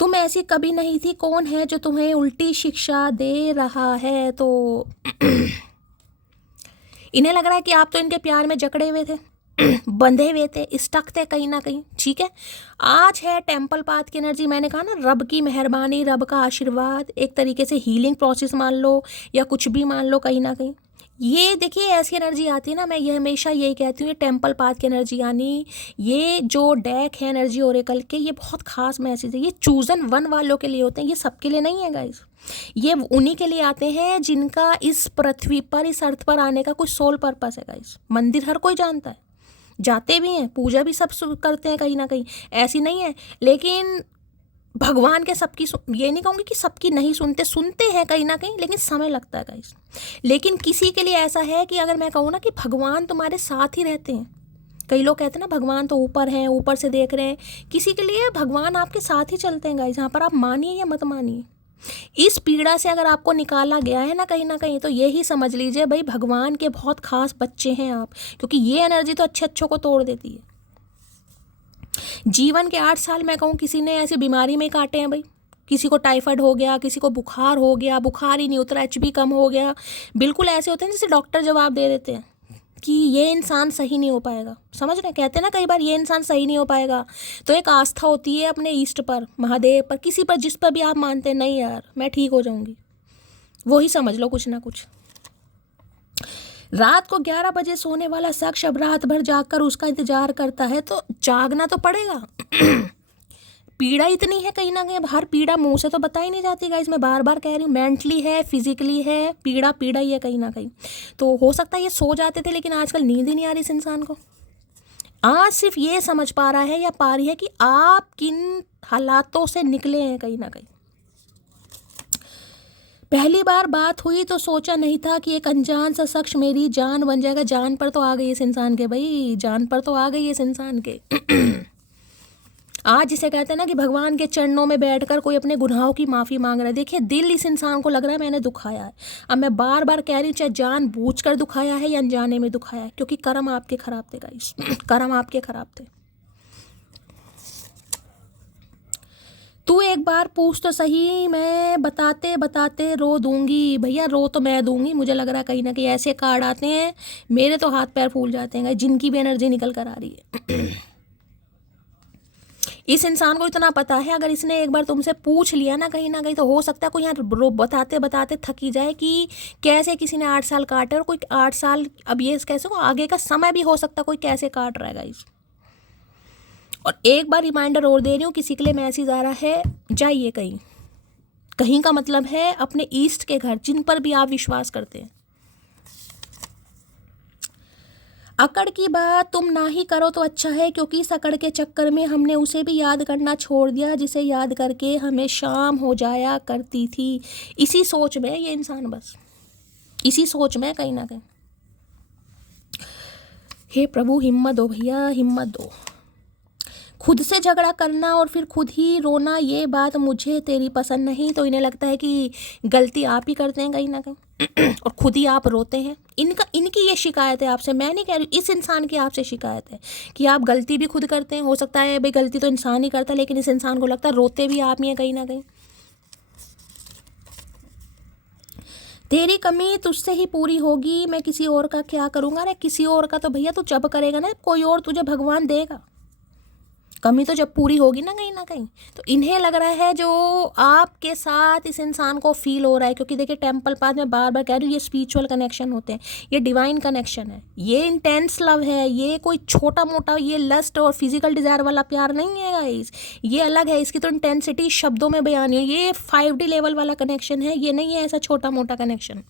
तुम ऐसी कभी नहीं थी, कौन है जो तुम्हें उल्टी शिक्षा दे रहा है? तो इन्हें लग रहा है कि आप तो इनके प्यार में जकड़े हुए थे, बंधे हुए थे, स्टक थे कहीं ना कहीं। ठीक है, आज है टेम्पल पाथ की एनर्जी। मैंने कहा ना, रब की मेहरबानी, रब का आशीर्वाद, एक तरीके से हीलिंग प्रोसेस मान लो या कुछ भी मान लो कहीं ना कहीं। ये देखिए ऐसी एनर्जी आती है ना, मैं ये हमेशा यही कहती हूँ, ये टेम्पल पाथ की एनर्जी, यानी ये जो डेक है एनर्जी ओरेकल के, ये बहुत खास मैसेज है। ये चूजन वन वालों के लिए होते हैं, ये सबके लिए नहीं है गाइस। ये उन्हीं के लिए आते हैं जिनका इस पृथ्वी पर, इस अर्थ पर आने का कुछ सोल पर्पस है गाइस। मंदिर हर कोई जानता है, जाते भी हैं, पूजा भी सब करते हैं कहीं ना कहीं, ऐसी नहीं है। लेकिन भगवान के सबकी, ये नहीं कहूँगी कि सबकी नहीं सुनते, सुनते हैं कहीं ना कहीं, लेकिन समय लगता है गाइस। लेकिन किसी के लिए ऐसा है कि अगर मैं कहूँ ना कि भगवान तुम्हारे साथ ही रहते हैं, कई लोग कहते हैं ना भगवान तो ऊपर हैं, ऊपर से देख रहे हैं, किसी के लिए भगवान आपके साथ ही चलते हैं गाइस। यहाँ पर आप मानिए या मत मानिए, इस पीड़ा से अगर आपको निकाला गया है ना कहीं, तो यही समझ लीजिए भाई भगवान के बहुत खास बच्चे हैं आप, क्योंकि ये एनर्जी तो अच्छे अच्छों को तोड़ देती है। जीवन के 8 साल मैं कहूँ किसी ने ऐसी बीमारी में काटे हैं भाई। किसी को टाइफाइड हो गया, किसी को बुखार हो गया, बुखार ही नहीं उतरा, HB कम हो गया। बिल्कुल ऐसे होते हैं जैसे डॉक्टर जवाब दे देते हैं कि ये इंसान सही नहीं हो पाएगा। समझ रहे, कहते हैं ना कई बार ये इंसान सही नहीं हो पाएगा, तो एक आस्था होती है अपने ईष्ट पर, महादेव पर, किसी पर, जिस पर भी आप मानते हैं, नहीं यार मैं ठीक हो जाऊंगी, वही समझ लो कुछ ना कुछ। रात को 11 बजे सोने वाला शख्स अब रात भर जागकर उसका इंतजार करता है, तो जागना तो पड़ेगा। पीड़ा इतनी है कहीं ना कहीं, अब हर पीड़ा मुंह से तो बता ही नहीं जाती गाइस, मैं बार बार कह रही हूँ, मेंटली है, फिजिकली है, पीड़ा पीड़ा ही है कहीं ना कहीं। तो हो सकता है ये सो जाते थे, लेकिन आजकल नींद ही नहीं आ रही इस इंसान को। आज सिर्फ ये समझ पा रहा है या पा रही है कि आप किन हालातों से निकले हैं कहीं ना कहीं। पहली बार बात हुई तो सोचा नहीं था कि एक अनजान सा शख्स मेरी जान बन जाएगा। जान पर तो आ गई इस इंसान के भाई, जान पर तो आ गई इस इंसान के। आज जिसे कहते हैं ना कि भगवान के चरणों में बैठकर कोई अपने गुनाहों की माफ़ी मांग रहा है। देखिए दिल इस इंसान को लग रहा है मैंने दुखाया है। अब मैं बार बार कह रही हूँ, चाहे जानबूझकर दुखाया है या अनजाने में दुखाया है, क्योंकि कर्म आपके खराब थे गाइस। कर्म आपके खराब थे। तू एक बार पूछ तो सही, मैं बताते बताते रो दूंगी। भैया रो तो मैं दूंगी, मुझे लग रहा है कहीं ना कहीं ऐसे कार्ड आते हैं मेरे तो हाथ पैर फूल जाते हैं जिनकी भी एनर्जी निकल कर आ रही है। इस इंसान को इतना पता है, अगर इसने एक बार तुमसे पूछ लिया ना कहीं तो हो सकता है कोई यहाँ बताते बताते थकी जाए कि कैसे किसी ने 8 साल काटे, और कोई 8 साल, अब ये कैसे हो आगे का समय भी हो सकता है कोई कैसे काट रहा है गाइस। और एक बार रिमाइंडर और दे रही हूँ, किसी के लिए मैसेज आ रहा है, जाइए कहीं। कहीं का मतलब है अपने ईस्ट के घर, जिन पर भी आप विश्वास करते हैं। अकड़ की बात तुम ना ही करो तो अच्छा है, क्योंकि इस अकड़ के चक्कर में हमने उसे भी याद करना छोड़ दिया जिसे याद करके हमें शाम हो जाया करती थी। इसी सोच में ये इंसान, बस इसी सोच में कहीं ना कहीं। हे प्रभु हिम्मत दो भैया, हिम्मत दो। खुद से झगड़ा करना और फिर खुद ही रोना, ये बात मुझे तेरी पसंद नहीं। तो इन्हें लगता है कि गलती आप ही करते हैं कहीं ना कहीं और खुद ही आप रोते हैं। इनकी ये शिकायत है आपसे, मैं नहीं कह रही, इस इंसान की आपसे शिकायत है कि आप गलती भी खुद करते हैं। हो सकता है भाई गलती तो इंसान ही करता है, लेकिन इस इंसान को लगता है रोते भी आप ही हैं कहीं ना कहीं। तेरी कमी तुझसे ही पूरी होगी, मैं किसी और का क्या करूँगा। अरे किसी और का तो भैया तू जब करेगा ना, कोई और तुझे भगवान देगा। कमी तो जब पूरी होगी ना कहीं। तो इन्हें लग रहा है जो आपके साथ इस इंसान को फील हो रहा है, क्योंकि देखिए टेम्पल पाथ में बार बार कह रही हूँ, ये स्पिरिचुअल कनेक्शन होते हैं, ये डिवाइन कनेक्शन है, ये इंटेंस लव है, ये कोई छोटा मोटा ये लस्ट और फिजिकल डिजायर वाला प्यार नहीं है गाइस। ये अलग है, इसकी तो इंटेंसिटी शब्दों में बयान है। ये 5D लेवल वाला कनेक्शन है, ये नहीं है ऐसा छोटा मोटा कनेक्शन।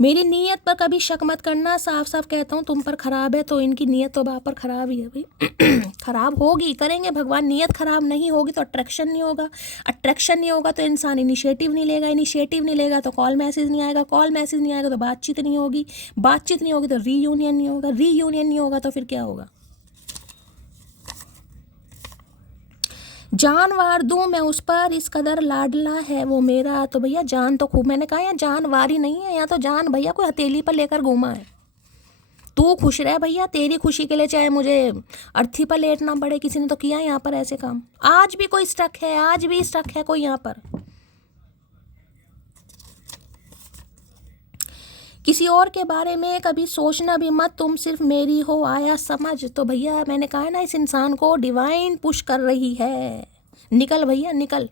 मेरी नीयत पर कभी शक मत करना, साफ साफ कहता हूँ तुम पर खराब है तो इनकी नीयत तो बाप पर खराब ही है भाई। खराब होगी, करेंगे भगवान। नीयत खराब नहीं होगी तो अट्रैक्शन नहीं होगा, अट्रैक्शन नहीं होगा तो इंसान इनिशिएटिव नहीं लेगा, इनिशिएटिव नहीं लेगा तो कॉल मैसेज नहीं आएगा, कॉल मैसेज नहीं आएगा तो बातचीत नहीं होगी, बातचीत नहीं होगी तो रीयूनियन नहीं होगा, रीयूनियन नहीं होगा तो फिर क्या होगा। जान वार दूँ मैं उस पर, इस कदर लाडला है वो मेरा। तो भैया जान तो खूब, मैंने कहा यहाँ जान वारी नहीं है, यहाँ तो जान भैया कोई हथेली पर लेकर घूमा है। तू खुश रह भैया, तेरी खुशी के लिए चाहे मुझे अर्थी पर लेटना पड़े। किसी ने तो किया यहाँ पर ऐसे काम। आज भी कोई स्टक है, आज भी स्टक है कोई यहाँ पर। किसी और के बारे में कभी सोचना भी मत, तुम सिर्फ मेरी हो, आया समझ। तो भैया मैंने कहा है ना, इस इंसान को डिवाइन पुश कर रही है। निकल भैया निकल।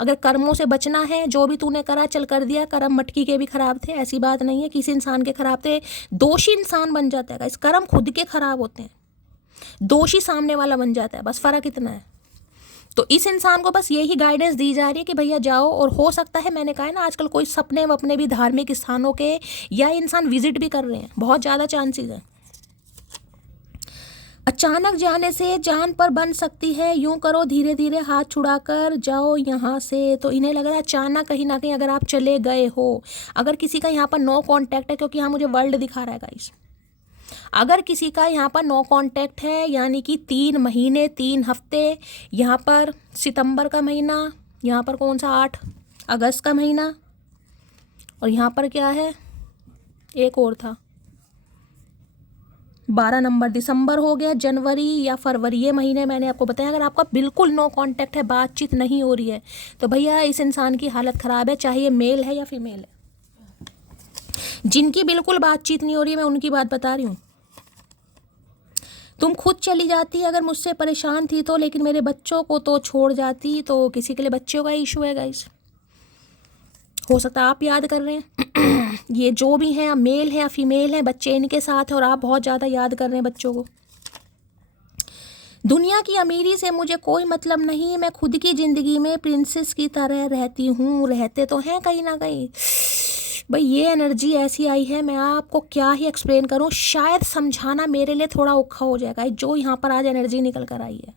अगर कर्मों से बचना है, जो भी तूने करा चल कर दिया। कर्म मटकी के भी खराब थे, ऐसी बात नहीं है किसी इंसान के खराब थे। दोषी इंसान बन जाता है, इस कर्म खुद के खराब होते हैं, दोषी सामने वाला बन जाता है, बस फ़र्क इतना है। तो इस इंसान को बस यही गाइडेंस दी जा रही है कि भैया जाओ। और हो सकता है, मैंने कहा है ना, आजकल कोई सपने वपने भी धार्मिक स्थानों के या इंसान विजिट भी कर रहे हैं, बहुत ज़्यादा चांसेस हैं। अचानक जाने से जान पर बन सकती है, यूं करो धीरे धीरे हाथ छुड़ाकर जाओ यहाँ से। तो इन्हें लग रहा है अचानक कहीं ना कहीं अगर आप चले गए हो, अगर किसी का यहाँ पर नो कांटेक्ट है, क्योंकि यहाँ मुझे वर्ल्ड दिखा रहा है गाइस, अगर किसी का यहाँ पर नो कांटेक्ट है, यानी कि 3 महीने 3 हफ्ते, यहाँ पर सितंबर का महीना, यहाँ पर कौन सा 8 अगस्त का महीना, और यहाँ पर क्या है, एक और था 12 नंबर दिसंबर हो गया, जनवरी या फरवरी, ये महीने मैंने आपको बताया। अगर आपका बिल्कुल नो कांटेक्ट है, बातचीत नहीं हो रही है, तो भैया इस इंसान की हालत ख़राब है, चाहे ये मेल है या फीमेल है। जिनकी बिल्कुल बातचीत नहीं हो रही है, मैं उनकी बात बता रही हूँ। तुम खुद चली जाती अगर मुझसे परेशान थी तो, लेकिन मेरे बच्चों को तो छोड़ जाती। तो किसी के लिए बच्चों का इशू है गाइस, हो सकता है आप याद कर रहे हैं। ये जो भी हैं, मेल है या फीमेल है, बच्चे इनके साथ हैं और आप बहुत ज़्यादा याद कर रहे हैं बच्चों को। दुनिया की अमीरी से मुझे कोई मतलब नहीं, मैं खुद की ज़िंदगी में प्रिंसेस की तरह रहती हूँ। रहते तो हैं कहीं ना कहीं भाई। ये एनर्जी ऐसी आई है, मैं आपको क्या ही एक्सप्लेन करूँ, शायद समझाना मेरे लिए थोड़ा औखा हो जाएगा। जो यहाँ पर आज एनर्जी निकल कर आई है,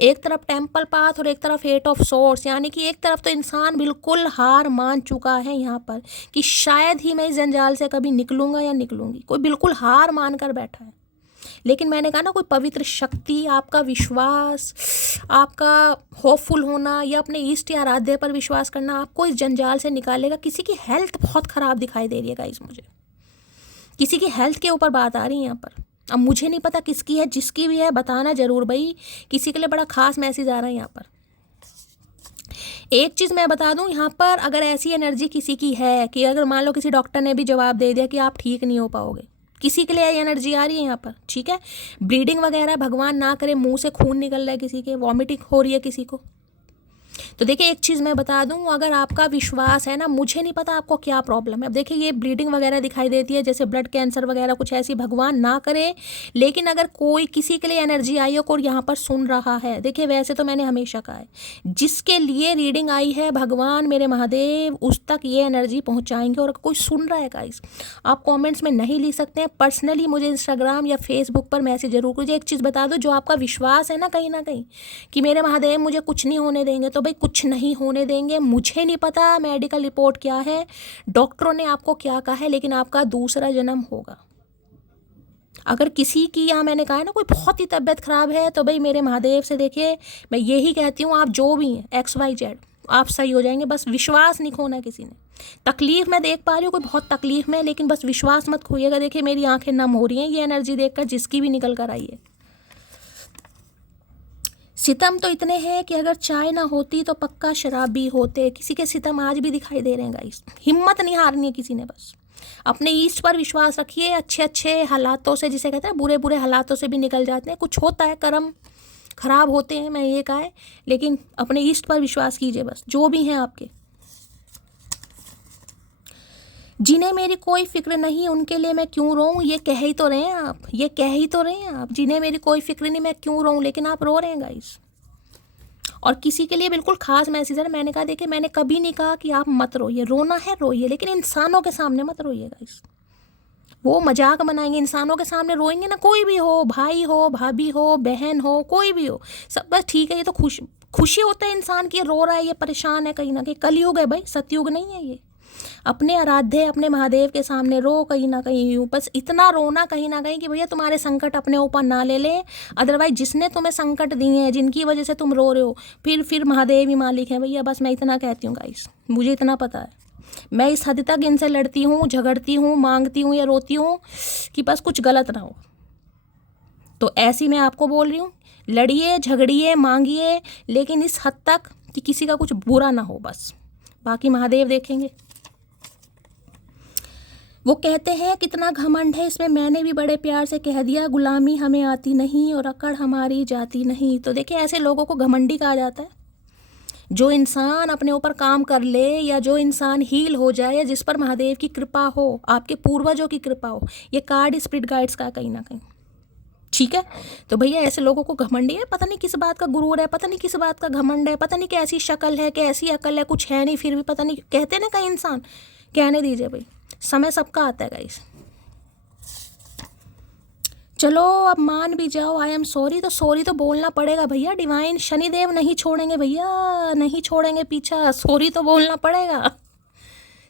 एक तरफ टेम्पल पाथ और एक तरफ 8 ऑफ सोर्ड्स, यानी कि एक तरफ तो इंसान बिल्कुल हार मान चुका है यहाँ पर कि शायद ही मैं इस जंजाल से कभी निकलूँगा या निकलूँगी। कोई बिल्कुल हार मान कर बैठा है। लेकिन मैंने कहा ना, कोई पवित्र शक्ति, आपका विश्वास, आपका होपफुल होना या अपने ईष्ट या आराध्य पर विश्वास करना आपको इस जंजाल से निकालेगा। किसी की हेल्थ बहुत ख़राब दिखाई दे रही है गाइस, मुझे किसी की हेल्थ के ऊपर बात आ रही है यहाँ पर। अब मुझे नहीं पता किसकी है, जिसकी भी है बताना ज़रूर भाई, किसी के लिए बड़ा ख़ास मैसेज आ रहा है यहाँ पर। एक चीज़ मैं बता दूं, यहाँ पर अगर ऐसी एनर्जी किसी की है कि अगर मान लो किसी डॉक्टर ने भी जवाब दे दिया कि आप ठीक नहीं हो पाओगे, किसी के लिए एनर्जी आ रही है यहाँ पर, ठीक है, ब्लीडिंग वगैरह भगवान ना करे, मुंह से खून निकल रहा है किसी के, वॉमिटिंग हो रही है किसी को, तो देखिए एक चीज़ मैं बता दूं, अगर आपका विश्वास है ना, मुझे नहीं पता आपको क्या प्रॉब्लम है। अब देखिए ये ब्लीडिंग वगैरह दिखाई देती है, जैसे ब्लड कैंसर वगैरह कुछ ऐसी, भगवान ना करे। लेकिन अगर कोई किसी के लिए एनर्जी आई हो और यहाँ पर सुन रहा है, देखिए वैसे तो मैंने हमेशा कहा है, जिसके लिए रीडिंग आई है भगवान मेरे महादेव उस तक ये एनर्जी पहुँचाएंगे। और कोई सुन रहा है गाइस, आप कॉमेंट्स में नहीं लिख सकते हैं, पर्सनली मुझे इंस्टाग्राम या फेसबुक पर मैसेज जरूर कीजिए। एक चीज़ बता दो, जो आपका विश्वास है ना कहीं कि मेरे महादेव मुझे कुछ नहीं होने देंगे, तो भाई कुछ नहीं होने देंगे। मुझे नहीं पता मेडिकल रिपोर्ट क्या है, डॉक्टरों ने आपको क्या कहा है, लेकिन आपका दूसरा जन्म होगा। अगर किसी की, यहाँ मैंने कहा है ना, कोई बहुत ही तबीयत खराब है, तो भाई मेरे महादेव से देखिए मैं यही कहती हूँ, आप जो भी हैं XYZ आप सही हो जाएंगे। बस विश्वास नहीं खोना किसी ने। तकलीफ मैं देख पा रही हूँ, कोई बहुत तकलीफ में, लेकिन बस विश्वास मत खोइएगा। देखिए मेरी आंखें नम हो रही हैं ये एनर्जी देखकर, जिसकी भी निकल कर आई है। सितम तो इतने हैं कि अगर चाय ना होती तो पक्का शराबी होते। किसी के सितम आज भी दिखाई दे रहे हैं गाइस। हिम्मत नहीं हारनी है किसी ने, बस अपने ईस्ट पर विश्वास रखिए। अच्छे अच्छे हालातों से, जिसे कहते हैं बुरे बुरे हालातों से भी निकल जाते हैं। कुछ होता है, कर्म खराब होते हैं, मैं ये कहा है, लेकिन अपने ईस्ट पर विश्वास कीजिए बस, जो भी हैं आपके। जिन्हें मेरी कोई फिक्र नहीं उनके लिए मैं क्यों रोऊं, ये कह ही तो रहे हैं आप, ये कह ही तो रहे हैं आप, जिन्हें मेरी कोई फिक्र नहीं मैं क्यों रोऊं, लेकिन आप रो रहे हैं गाइस। और किसी के लिए बिल्कुल खास मैसेज है। मैंने कहा देखिए, मैंने कभी नहीं कहा कि आप मत रोइए, रोना है रोइए, लेकिन इंसानों के सामने मत रोइए गाइस। वो मजाक बनाएंगे, इंसानों के सामने रोएंगे ना, कोई भी हो, भाई हो, भाभी हो, बहन हो, कोई भी हो, सब बस ठीक है। ये तो खुशी होता है इंसान की, रो रहा है, ये परेशान है कहीं ना कहीं। कलयुग है भाई, सतयुग नहीं है ये। अपने आराध्य अपने महादेव के सामने रो कहीं ना कहीं, यूँ बस इतना रोना कहीं ना कहीं कि भैया तुम्हारे संकट अपने ऊपर ना ले लें। अदरवाइज जिसने तुम्हें संकट दिए हैं, जिनकी वजह से तुम रो रहे हो, फिर महादेव ही मालिक है भैया। बस मैं इतना कहती हूँ गाइस, मुझे इतना पता है। मैं इस हद तक इनसे लड़ती हूँ, झगड़ती हूँ, मांगती हूँ या रोती हूँ कि बस कुछ गलत ना हो। तो ऐसी मैं आपको बोल रही हूँ, लड़िए, झगड़िए, मांगिए, लेकिन इस हद तक कि किसी का कुछ बुरा ना हो बस। बाकी महादेव देखेंगे। वो कहते हैं कितना घमंड है इसमें, मैंने भी बड़े प्यार से कह दिया, गुलामी हमें आती नहीं और अकड़ हमारी जाती नहीं। तो देखिए ऐसे लोगों को घमंडी कहा जाता है। जो इंसान अपने ऊपर काम कर ले या जो इंसान हील हो जाए या जिस पर महादेव की कृपा हो, आपके पूर्वजों की कृपा हो, ये कार्ड स्पिरिट गाइड्स का कहीं ना कहीं, ठीक है। तो भैया ऐसे लोगों को घमंडी है, पता नहीं किस बात का गुरूर है, पता नहीं किस बात का घमंड है, पता नहीं कैसी शक्ल है, कैसी अकल है, कुछ है नहीं फिर भी पता नहीं, कहते ना कई इंसान। कहने दीजिए भाई, समय सबका आता है गाइस। चलो अब मान भी जाओ आई एम सॉरी, तो सॉरी तो बोलना पड़ेगा भैया। डिवाइन शनिदेव नहीं छोड़ेंगे भैया, नहीं छोड़ेंगे पीछा, सॉरी तो बोलना पड़ेगा।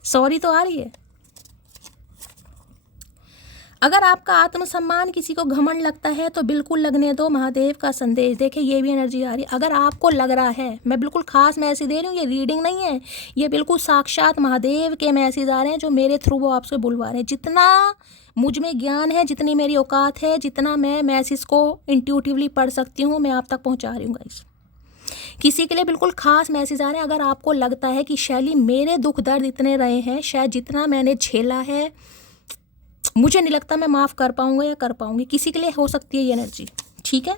सॉरी तो आ रही है। अगर आपका आत्मसम्मान किसी को घमंड लगता है तो बिल्कुल लगने दो, महादेव का संदेश। देखिए ये भी एनर्जी आ रही है। अगर आपको लग रहा है, मैं बिल्कुल खास मैसेज दे रही हूँ, ये रीडिंग नहीं है, ये बिल्कुल साक्षात महादेव के मैसेज आ रहे हैं जो मेरे थ्रू वो आपसे बुलवा रहे हैं। जितना मुझ में ज्ञान है, जितनी मेरी औकात है, जितना मैं मैसेज को इंट्यूटिवली पढ़ सकती हूँ, मैं आप तक पहुँचा रही हूँ गाइस। किसी के लिए बिल्कुल खास मैसेज आ रहे हैं। अगर आपको लगता है कि शैली मेरे दुख दर्द इतने रहे हैं, शायद जितना मैंने झेला है मुझे नहीं लगता मैं माफ़ कर पाऊंगा या कर पाऊंगी, किसी के लिए हो सकती है ये एनर्जी, ठीक है।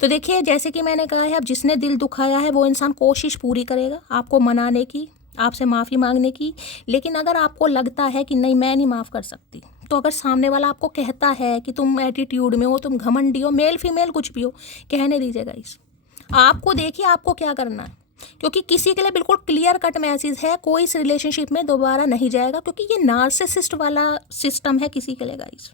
तो देखिए जैसे कि मैंने कहा है, अब जिसने दिल दुखाया है वो इंसान कोशिश पूरी करेगा आपको मनाने की, आपसे माफ़ी मांगने की। लेकिन अगर आपको लगता है कि नहीं मैं नहीं माफ़ कर सकती, तो अगर सामने वाला आपको कहता है कि तुम एटीट्यूड में हो, तुम घमंडी हो, मेल फीमेल कुछ भी हो, कहने दीजिएगा इस आपको। देखिए आपको क्या करना है, क्योंकि किसी के लिए बिल्कुल क्लियर कट मैसेज है, कोई इस रिलेशनशिप में दोबारा नहीं जाएगा, क्योंकि ये नार्सिसिस्ट वाला सिस्टम है किसी के लिए गाइस।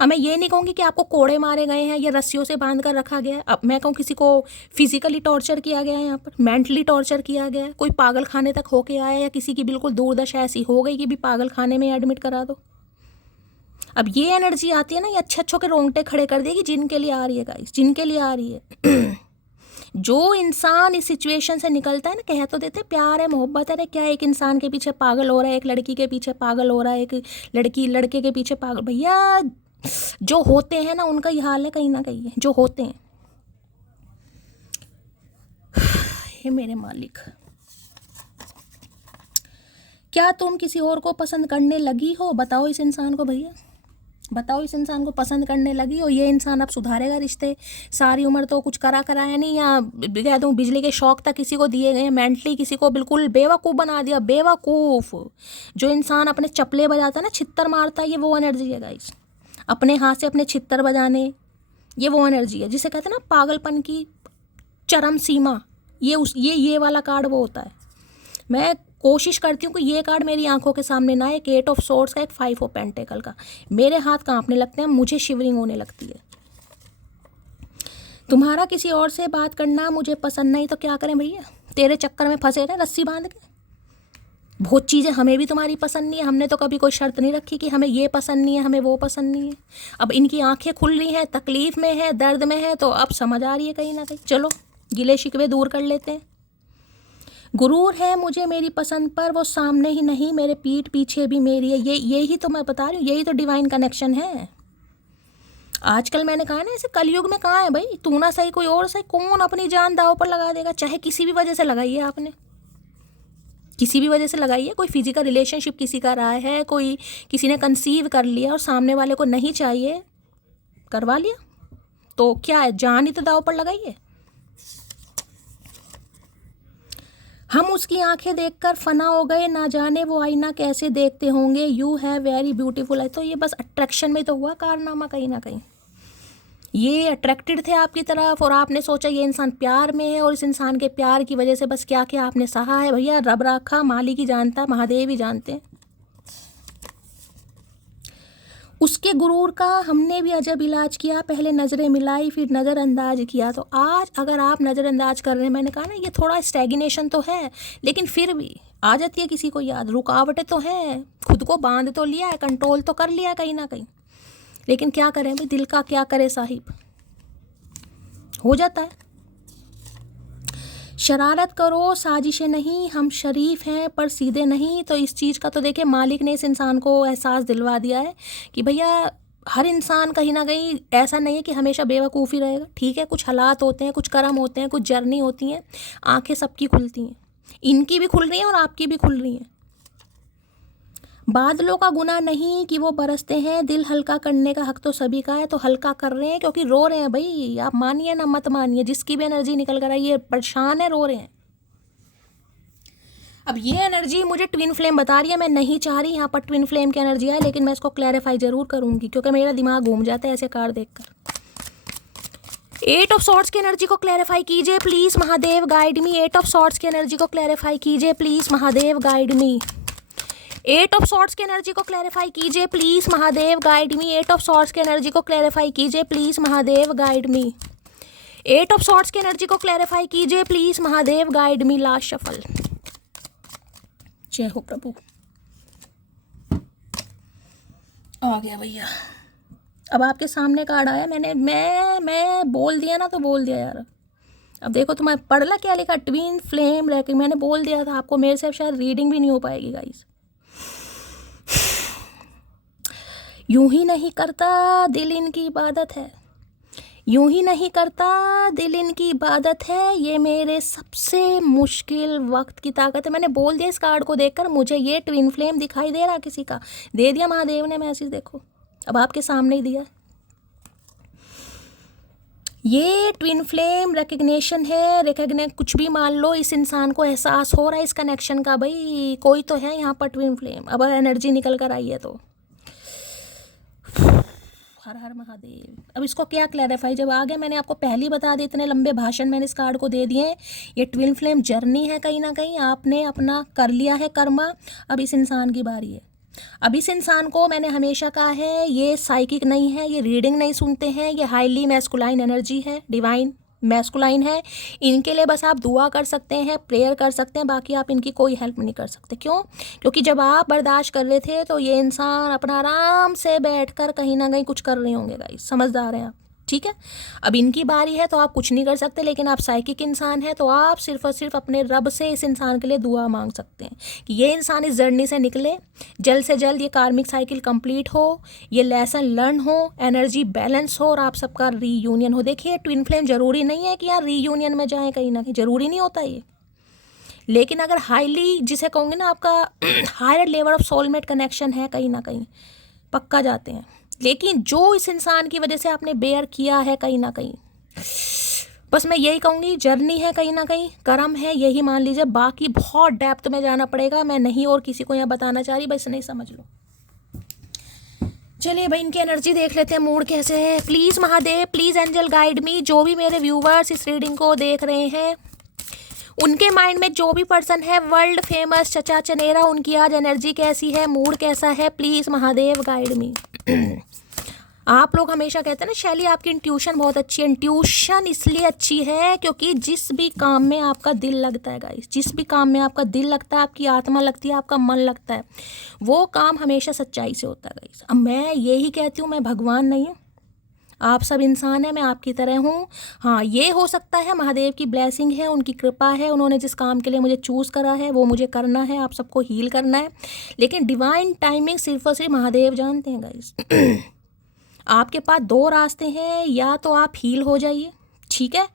अब मैं ये नहीं कहूँगी कि आपको कोड़े मारे गए हैं या रस्सियों से बांध कर रखा गया है। अब मैं कहूँ किसी को फिजिकली टॉर्चर किया गया है, यहाँ पर मेंटली टॉर्चर किया गया है, कोई पागल खाने तक होके आया, या किसी की बिल्कुल दुर्दशा ऐसी हो गई कि भी पागल खाने में एडमिट करा दो। अब ये एनर्जी आती है ना, ये अच्छे अच्छों के रोंगटे खड़े कर देगी जिनके लिए आ रही है गाइस, जिनके लिए आ रही है। जो इंसान इस सिचुएशन से निकलता है ना, कह तो देते प्यार है, मोहब्बत है, क्या एक इंसान के पीछे पागल हो रहा है, एक लड़की के पीछे पागल हो रहा है, एक लड़की लड़के के पीछे पागल। भैया जो होते हैं ना उनका ये हाल है कहीं ना कहीं, जो होते हैं। हे मेरे मालिक, क्या तुम किसी और को पसंद करने लगी हो? बताओ इस इंसान को भैया, बताओ इस इंसान को पसंद करने लगी हो। ये इंसान अब सुधारेगा रिश्ते? सारी उम्र तो कुछ कराया नहीं, या कह दूँ बिजली के शौक तक किसी को दिए गए, मेंटली किसी को बिल्कुल बेवकूफ़ बना दिया, बेवकूफ़। जो इंसान अपने चपले बजाता है ना, छित्तर मारता है, ये वो एनर्जी है गाइस। अपने हाथ से अपने छित्तर बजाने, ये वो एनर्जी है जिसे कहते हैं ना पागलपन की चरम सीमा। ये वाला कार्ड वो होता है। मैं कोशिश करती हूँ कि ये कार्ड मेरी आंखों के सामने ना, एक 8 ऑफ सोर्ड्स का, एक 5 ऑफ पेंटेकल का। मेरे हाथ कांपने लगते हैं, मुझे शिवरिंग होने लगती है। तुम्हारा किसी और से बात करना मुझे पसंद नहीं, तो क्या करें भैया, तेरे चक्कर में फंसे रहे रस्सी बांध के। बहुत चीज़ें हमें भी तुम्हारी पसंद नहीं है, हमने तो कभी कोई शर्त नहीं रखी कि हमें ये पसंद नहीं है, हमें वो पसंद नहीं है। अब इनकी आंखें खुल रही हैं, तकलीफ़ में है, दर्द में है, तो अब समझ आ रही है कहीं ना कहीं। चलो गिले शिकवे दूर कर लेते हैं। गुरूर है मुझे मेरी पसंद पर, वो सामने ही नहीं मेरे पीठ पीछे भी मेरी है। यही तो मैं बता रही हूँ, यही तो डिवाइन कनेक्शन है। आजकल मैंने कहा ना, ऐसे कलयुग में कहाँ है भाई, तू ना सही कोई और सही, कौन अपनी जान दाव पर लगा देगा? चाहे किसी भी वजह से लगाइए, आपने किसी भी वजह से लगाइए, कोई फिजिकल रिलेशनशिप किसी का रहा है, कोई किसी ने कंसीव कर लिया और सामने वाले को नहीं चाहिए, करवा लिया, तो क्या है, जान ही तो दाव पर लगाइए। हम उसकी आंखें देखकर फना हो गए, ना जाने वो आईना कैसे देखते होंगे। यू है वेरी ब्यूटीफुल है, तो ये बस अट्रैक्शन में तो हुआ कारनामा कहीं ना कहीं। ये अट्रैक्टेड थे आपकी तरफ और आपने सोचा ये इंसान प्यार में है, और इस इंसान के प्यार की वजह से बस क्या क्या आपने सहा है भैया, रब रखा मालिक ही जानता है, महादेव ही जानते हैं। उसके गुरूर का हमने भी अजब इलाज किया, पहले नज़रें मिलाई फिर नज़रअंदाज किया। तो आज अगर आप नज़रअंदाज कर रहे हैं, मैंने कहा ना ये थोड़ा स्टैग्नेशन तो है, लेकिन फिर भी आ जाती है किसी को याद, रुकावटें तो हैं, खुद को बांध तो लिया है, कंट्रोल तो कर लिया है कहीं ना कहीं, लेकिन क्या करें भाई, दिल का क्या करे साहिब, हो जाता है। शरारत करो, साजिशें नहीं, हम शरीफ हैं पर सीधे नहीं। तो इस चीज़ का तो देखिए मालिक ने इस इंसान को एहसास दिलवा दिया है कि भैया हर इंसान कहीं ना कहीं ऐसा नहीं है कि हमेशा बेवकूफ़ ही रहेगा। ठीक है, कुछ हालात होते हैं, कुछ कर्म होते हैं, कुछ जर्नी होती हैं, आंखें सबकी खुलती हैं, इनकी भी खुल रही हैं और आपकी भी खुल रही हैं। बादलों का गुनाह नहीं कि वो बरसते हैं, दिल हल्का करने का हक तो सभी का है। तो हल्का कर रहे हैं क्योंकि रो रहे हैं भाई, आप मानिए ना मत मानिए, जिसकी भी एनर्जी निकल कर आई है परेशान है, रो रहे हैं। अब ये एनर्जी मुझे ट्विन फ्लेम बता रही है, मैं नहीं चाह रही यहाँ पर ट्विन फ्लेम की एनर्जी है, लेकिन मैं इसको क्लैरिफाई जरूर करूँगी क्योंकि मेरा दिमाग घूम जाता है ऐसे कार्ड देखकर। 8 ऑफ सॉर्ड्स की एनर्जी को क्लैरिफाई कीजिए please Mahadev, guide me. 8 of swords की एनर्जी को क्लैरिफाई कीजिए please Mahadev, guide me. 8 of swords की एनर्जी को क्लैरिफाई कीजिए please Mahadev, guide me. 8 of swords की एनर्जी को क्लैरिफाई कीजिए please Mahadev, guide me. 8 of swords की एनर्जी को क्लैरिफाई कीजिए please Mahadev, guide me. Last shuffle. जय हो प्रभु। आ गया भैया, अब आपके सामने कार्ड आया। मैं बोल दिया ना, तो बोल दिया यार। अब देखो तुम्हें पढ़ ला क्या लिखा, ट्विन फ्लेम रैक। मैंने बोल दिया था आपको, मेरे से अब शायद रीडिंग भी नहीं हो पाएगी गाइस। यूं ही नहीं करता दिल इनकी इबादत है, यूं ही नहीं करता दिल इनकी इबादत है, ये मेरे सबसे मुश्किल वक्त की ताकत है। मैंने बोल दिया इस कार्ड को देखकर, मुझे ये ट्विन फ्लेम दिखाई दे रहा किसी का, दे दिया महादेव ने मैसेज। देखो अब आपके सामने ही दिया। ये ट्विन फ्लेम रिकग्निशन है, कुछ भी मान लो, इस इंसान को एहसास हो रहा है इस कनेक्शन का, भाई कोई तो है यहाँ पर ट्विन फ्लेम। अब एनर्जी निकल कर आई है तो हर हर महादेव। अब इसको क्या क्लैरिफाई, जब आ गया मैंने आपको पहले ही बता दिया, इतने लंबे भाषण मैंने इस कार्ड को दे दिए। ये ट्विन फ्लेम जर्नी है, कहीं ना कहीं आपने अपना कर लिया है कर्मा, अब इस इंसान की बारी है। अब इस इंसान को मैंने हमेशा कहा है, ये साइकिक नहीं है, ये रीडिंग नहीं सुनते हैं, ये हाईली मैस्कुलाइन एनर्जी है, डिवाइन मैस्कुलाइन है। इनके लिए बस आप दुआ कर सकते हैं, प्रेयर कर सकते हैं, बाकी आप इनकी कोई हेल्प नहीं कर सकते। क्यों? क्योंकि जब आप बर्दाश्त कर रहे थे तो ये इंसान अपना आराम से बैठकर कहीं ना कहीं कुछ कर रहे होंगे गाइस, समझदार हैं आप। ठीक है, अब इनकी बारी है तो आप कुछ नहीं कर सकते, लेकिन आप साइकिक इंसान हैं तो आप सिर्फ और सिर्फ अपने रब से इस इंसान के लिए दुआ मांग सकते हैं कि ये इंसान इस जर्नी से निकले, जल्द से जल्द ये कार्मिक साइकिल कंप्लीट हो, ये लेसन लर्न हो, एनर्जी बैलेंस हो और आप सबका रीयूनियन हो। देखिए ट्विन फ्लेम जरूरी नहीं है कि यार रीयूनियन में जाएं, कहीं ना कहीं जरूरी नहीं होता ये, लेकिन अगर हाईली जिसे कहूँगे ना आपका higher level of soulmate connection है, कहीं ना कहीं पक्का जाते हैं। लेकिन जो इस इंसान की वजह से आपने बेयर किया है, कहीं ना कहीं बस मैं यही कहूँगी, जर्नी है, कहीं ना कहीं कर्म है, यही मान लीजिए। बाकी बहुत डेप्थ में जाना पड़ेगा, मैं नहीं और किसी को यहाँ बताना चाह रही, बस नहीं समझ लो। चलिए भाई इनकी एनर्जी देख लेते हैं, मूड कैसे है। Please Mahadev, please angel guide me. जो भी मेरे व्यूवर्स इस रीडिंग को देख रहे हैं, उनके माइंड में जो भी पर्सन है वर्ल्ड फेमस चचा चनेरा, उनकी आज एनर्जी कैसी है, मूड कैसा है, प्लीज़ महादेव गाइड मी। आप लोग हमेशा कहते हैं ना शैली आपकी इंट्यूशन बहुत अच्छी है। इंट्यूशन इसलिए अच्छी है क्योंकि जिस भी काम में आपका दिल लगता है गाइस, जिस भी काम में आपका दिल लगता है, आपकी आत्मा लगती है, आपका मन लगता है, वो काम हमेशा सच्चाई से होता है गाइस। अब मैं यही कहती हूँ, मैं भगवान नहीं हूँ, आप सब इंसान हैं, मैं आपकी तरह हूँ। हाँ, ये हो सकता है महादेव की ब्लेसिंग है, उनकी कृपा है, उन्होंने जिस काम के लिए मुझे चूज़ करा है वो मुझे करना है, आप सबको हील करना है। लेकिन डिवाइन टाइमिंग सिर्फ और सिर्फ महादेव जानते हैं गाइस। आपके पास दो रास्ते हैं, या तो आप हील हो जाइए, ठीक है,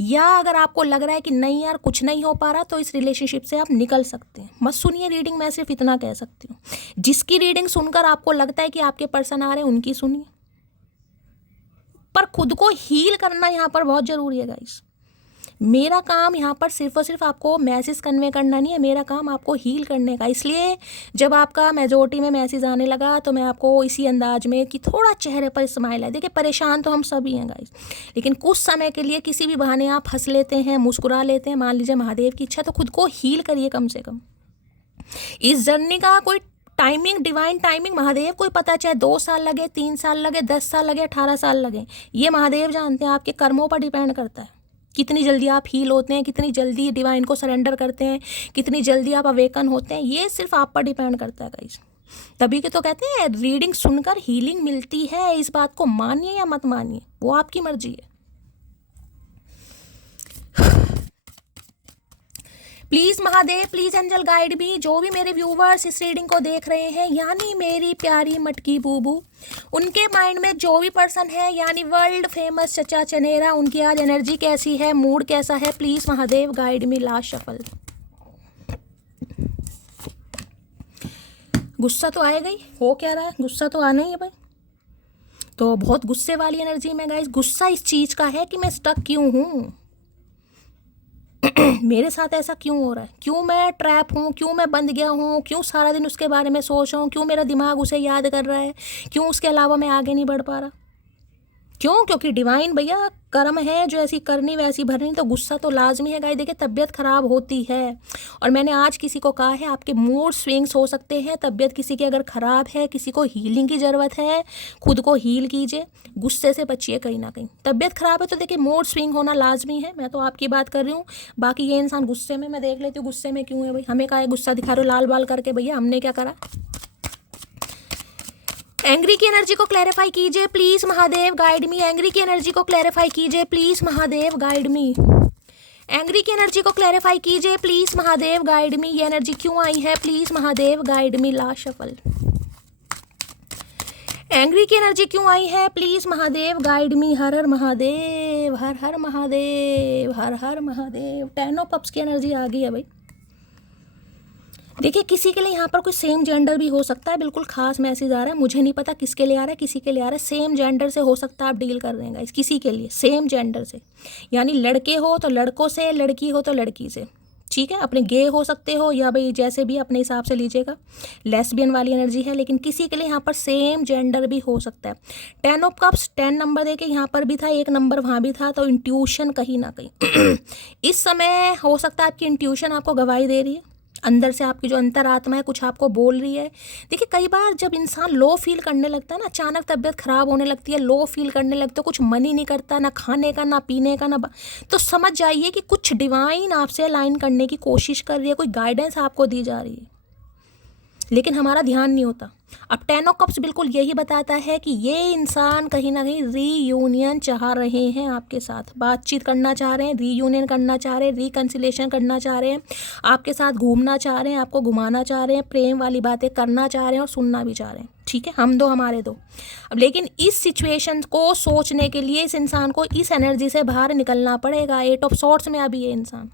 या अगर आपको लग रहा है कि नहीं यार कुछ नहीं हो पा रहा, तो इस रिलेशनशिप से आप निकल सकते हैं। मत सुनिए रीडिंग, मैं सिर्फ इतना कह सकती हूँ। जिसकी रीडिंग सुनकर आपको लगता है कि आपके पर्सन आ रहे हैं, उनकी सुनिए, पर खुद को हील करना यहाँ पर बहुत ज़रूरी है गाइस। मेरा काम यहाँ पर सिर्फ और सिर्फ आपको मैसेज कन्वे करना नहीं है, मेरा काम आपको हील करने का। इसलिए जब आपका मेजोरिटी में मैसेज आने लगा तो मैं आपको इसी अंदाज में कि थोड़ा चेहरे पर स्माइल है। देखिए परेशान तो हम सभी हैं गाइस, लेकिन कुछ समय के लिए किसी भी बहाने आप हंस लेते हैं, मुस्कुरा लेते हैं। मान लीजिए महादेव की इच्छा, तो खुद को हील करिए कम से कम। इस जर्नी का कोई टाइमिंग, डिवाइन टाइमिंग महादेव को ही पता, चाहे 2 साल लगे, 3 साल लगे, 10 साल लगे, 18 साल लगे, ये महादेव जानते हैं। आपके कर्मों पर डिपेंड करता है कितनी जल्दी आप हील होते हैं, कितनी जल्दी डिवाइन को सरेंडर करते हैं, कितनी जल्दी आप अवेकन होते हैं, ये सिर्फ आप पर डिपेंड करता है गाइस। तभी के तो कहते हैं रीडिंग सुनकर हीलिंग मिलती है। इस बात को मानिए या मत मानिए, वो आपकी मर्जी है। Please Mahadev, please angel guide भी, जो भी मेरे व्यूवर्स इस रीडिंग को देख रहे हैं, यानी मेरी प्यारी मटकी बूबू, उनके माइंड में जो भी पर्सन है, यानी वर्ल्ड फेमस चचा चनेरा, उनकी आज एनर्जी कैसी है, मूड कैसा है, please Mahadev guide me. Last shuffle. गुस्सा तो आएगा ही, हो क्या रहा है, गुस्सा तो आना ही है भाई। तो बहुत गुस्से वाली एनर्जी में गाइस। गुस्सा इस चीज़ का है कि मैं स्टक क्यों हूँ, मेरे साथ ऐसा क्यों हो रहा है, क्यों मैं ट्रैप हूँ, क्यों मैं बंद गया हूँ, क्यों सारा दिन उसके बारे में सोच रहा हूँ, क्यों मेरा दिमाग उसे याद कर रहा है, क्यों उसके अलावा मैं आगे नहीं बढ़ पा रहा। क्यों? क्योंकि डिवाइन भैया कर्म है, जो ऐसी करनी वैसी भरनी। तो गुस्सा तो लाजमी है गाइस। देखिए तबीयत ख़राब होती है, और मैंने आज किसी को कहा है आपके मूड स्विंग्स हो सकते हैं। तबीयत किसी की अगर ख़राब है, किसी को हीलिंग की ज़रूरत है, खुद को हील कीजिए, गुस्से से बचिए। कहीं ना कहीं तबीयत ख़राब है तो देखिए मूड स्विंग होना लाजमी है। मैं तो आपकी बात कर रही हूँ, बाकी ये इंसान गुस्से में, मैं देख लेती हूँ गुस्से में क्यों है भाई। हमें काहे गुस्सा दिखा रहे हो लाल बाल करके, भैया हमने क्या करा। एंग्री की एनर्जी को क्लैरिफाई कीजिए please Mahadev guide me. Angry की एनर्जी को क्लैरिफाई कीजिए please Mahadev guide me. Angry की एनर्जी को क्लैरिफाई कीजिए प्लीज महादेव गाइड मी। ये एनर्जी क्यों आई है, please Mahadev guide me. Last shuffle. Angry की एनर्जी क्यों आई है, प्लीज महादेव गाइड मी। हर हर महादेव, हर हर महादेव, हर हर महादेव। 10 ऑफ कप्स की एनर्जी आ गई है भाई। देखिए किसी के लिए यहाँ पर कोई सेम जेंडर भी हो सकता है, बिल्कुल खास मैसेज आ रहा है। मुझे नहीं पता किसके लिए आ रहा है, किसी के लिए आ रहा है। सेम जेंडर से हो सकता है आप डील कर रहे हैं गाइस, किसी के लिए सेम जेंडर से, यानी लड़के हो तो लड़कों से, लड़की हो तो लड़की से, ठीक है। अपने गे हो सकते हो या भाई जैसे भी अपने हिसाब से लीजिएगा। लेस्बियन वाली एनर्जी है, लेकिन किसी के लिए यहाँ पर सेम जेंडर भी हो सकता है। 10 ऑफ कप्स 10 नंबर देके यहाँ पर भी था, 1 नंबर वहाँ भी था। तो इंट्यूशन कहीं ना कहीं इस समय हो सकता है आपकी इंट्यूशन आपको गवाही दे रही है। अंदर से आपकी जो अंतरात्मा है कुछ आपको बोल रही है। देखिए कई बार जब इंसान लो फील करने लगता है ना, अचानक तबीयत खराब होने लगती है, लो फील करने लगता है, कुछ मन ही नहीं करता ना खाने का ना पीने का ना, तो समझ जाइए कि कुछ डिवाइन आपसे अलाइन करने की कोशिश कर रही है, कोई गाइडेंस आपको दी जा रही है, लेकिन हमारा ध्यान नहीं होता। अब 10 ऑफ कप्स बिल्कुल यही बताता है कि ये इंसान कहीं ना कहीं रीयूनियन चाह रहे हैं आपके साथ, बातचीत करना चाह रहे हैं, रीयूनियन करना चाह रहे हैं, रिकन्सिलेशन करना चाह रहे हैं, आपके साथ घूमना चाह रहे हैं, आपको घुमाना चाह रहे हैं, प्रेम वाली बातें करना चाह रहे हैं और सुनना भी चाह रहे हैं। ठीक है, हम दो हमारे दो। अब लेकिन इस सिचुएशन को सोचने के लिए इस इंसान को इस एनर्जी से बाहर निकलना पड़ेगा। 8 ऑफ सॉर्ड्स में अभी ये इंसान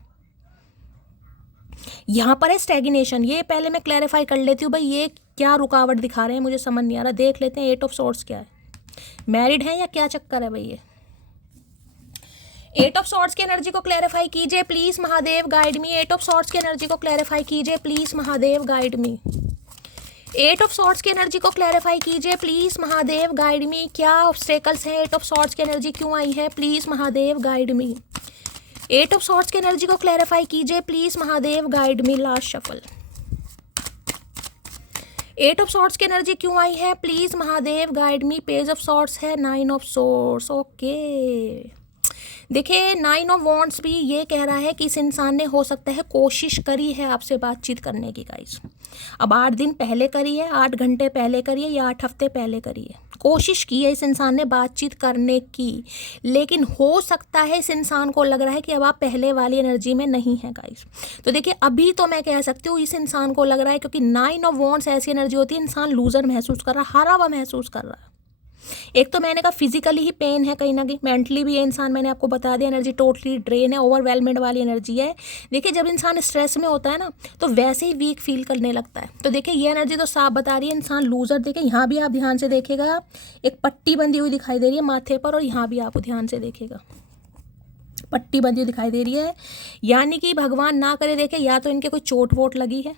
यहाँ पर है स्टैग्नेशन। ये पहले मैं क्लैरिफाई कर लेती हूँ भाई, ये क्या रुकावट दिखा रहे हैं मुझे समझ नहीं आ रहा। देख लेते हैं 8 ऑफ सॉर्ड्स क्या है, मैरिड है या क्या चक्कर है भाई। ये 8 ऑफ सॉर्ड्स की एनर्जी को क्लैरिफाई कीजिए please Mahadev guide me. 8 of swords की एनर्जी को क्लैरिफाई कीजिए please Mahadev guide me. 8 of swords की एनर्जी को क्लैरिफाई कीजिए प्लीज महादेव गाइड मी। क्या ऑब्स्टेकल्स हैं, 8 ऑफ सॉर्ड्स की एनर्जी क्यों आई है, please Mahadev guide me. 8 of swords की एनर्जी को क्लैरिफाई कीजिए please Mahadev guide me. Last shuffle. 8 of swords की एनर्जी क्यों आई है, please Mahadev guide me. Page of swords है, 9 ऑफ सॉर्ड्स। ओके देखिए 9 ऑफ वॉन्ड्स भी ये कह रहा है कि इस इंसान ने हो सकता है कोशिश करी है आपसे बातचीत करने की गाइस। अब 8 दिन पहले करी है, 8 घंटे पहले करी है या 8 हफ्ते पहले करी है, कोशिश की है इस इंसान ने बातचीत करने की, लेकिन हो सकता है इस इंसान को लग रहा है कि अब आप पहले वाली एनर्जी में नहीं है गाइस। तो देखिए अभी तो मैं कह सकती हूँ इस इंसान को लग रहा है, क्योंकि 9 ऑफ वॉन्ड्स ऐसी एनर्जी होती है इंसान लूजर महसूस कर रहा है, हारा हुआ महसूस कर रहा है। एक तो मैंने कहा फिजिकली ही पेन है, कहीं ना कहीं मेंटली भी ये इंसान, मैंने आपको बता दिया एनर्जी टोटली ड्रेन है, ओवरवेलमेंट वाली एनर्जी है। देखिए जब इंसान स्ट्रेस में होता है ना तो वैसे ही वीक फील करने लगता है। तो देखिए ये एनर्जी तो साफ बता रही है इंसान लूजर। देखिए यहाँ भी आप ध्यान से देखिएगा एक पट्टी बंधी हुई दिखाई दे रही है माथे पर, और यहाँ भी आप ध्यान से देखिएगा पट्टी बंधी हुई दिखाई दे रही है, यानी कि भगवान ना करे देखे या तो इनके कोई चोट वोट लगी है,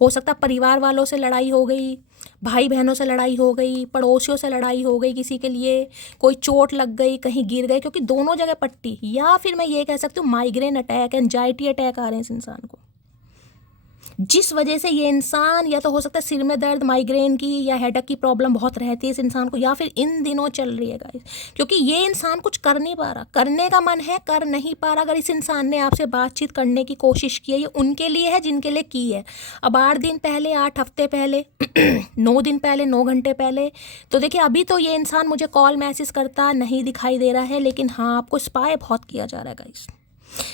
हो सकता परिवार वालों से लड़ाई हो गई, भाई बहनों से लड़ाई हो गई, पड़ोसियों से लड़ाई हो गई, किसी के लिए कोई चोट लग गई, कहीं गिर गए, क्योंकि दोनों जगह पट्टी, या फिर मैं ये कह सकती हूँ माइग्रेन अटैक, एंजाइटी अटैक आ रहे हैं इस इंसान को, जिस वजह से ये इंसान या तो हो सकता है सिर में दर्द, माइग्रेन की या हेडेक की प्रॉब्लम बहुत रहती है इस इंसान को, या फिर इन दिनों चल रही है गाइस, क्योंकि ये इंसान कुछ कर नहीं पा रहा, करने का मन है कर नहीं पा रहा। अगर इस इंसान ने आपसे बातचीत करने की कोशिश की है, ये उनके लिए है जिनके लिए की है। अब 8 दिन पहले, 8 हफ्ते पहले 9 दिन पहले, 9 घंटे पहले, तो देखिए अभी तो ये इंसान मुझे कॉल मैसेज करता नहीं दिखाई दे रहा है, लेकिन हाँ आपको स्पाई बहुत किया जा रहा है गाइस।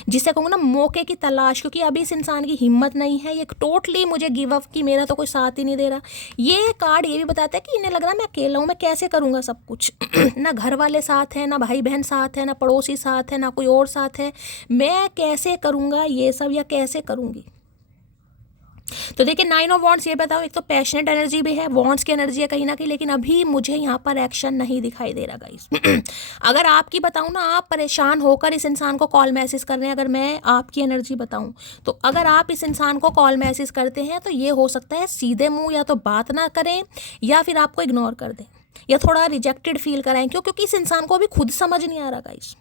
जिसे कहूँगा ना मौके की तलाश, क्योंकि अभी इस इंसान की हिम्मत नहीं है, ये टोटली मुझे गिव अप कि मेरा तो कोई साथ ही नहीं दे रहा। ये कार्ड ये भी बताता है कि इन्हें लग रहा है मैं अकेला हूँ, मैं कैसे करूँगा सब कुछ ना घर वाले साथ हैं, ना भाई बहन साथ है, ना पड़ोसी साथ है, ना कोई और साथ है, मैं कैसे करूँगा ये सब या कैसे करूँगी। तो देखिए 9 ऑफ वॉन्ड्स, ये बताओ एक तो पैशनेट एनर्जी भी है, वॉन्ड्स की एनर्जी है कहीं ना कहीं, लेकिन अभी मुझे यहाँ पर एक्शन नहीं दिखाई दे रहा गाइस। अगर आपकी बताऊँ ना, आप परेशान होकर इस इंसान को कॉल मैसेज कर रहे हैं, अगर मैं आपकी एनर्जी बताऊँ तो अगर आप इस इंसान को कॉल मैसेज करते हैं तो ये हो सकता है सीधे मुँह या तो बात ना करें या फिर आपको इग्नोर कर दें या थोड़ा रिजेक्टेड फील कराएं। क्यों? क्योंकि इस इंसान को अभी खुद समझ नहीं आ रहा गाइस।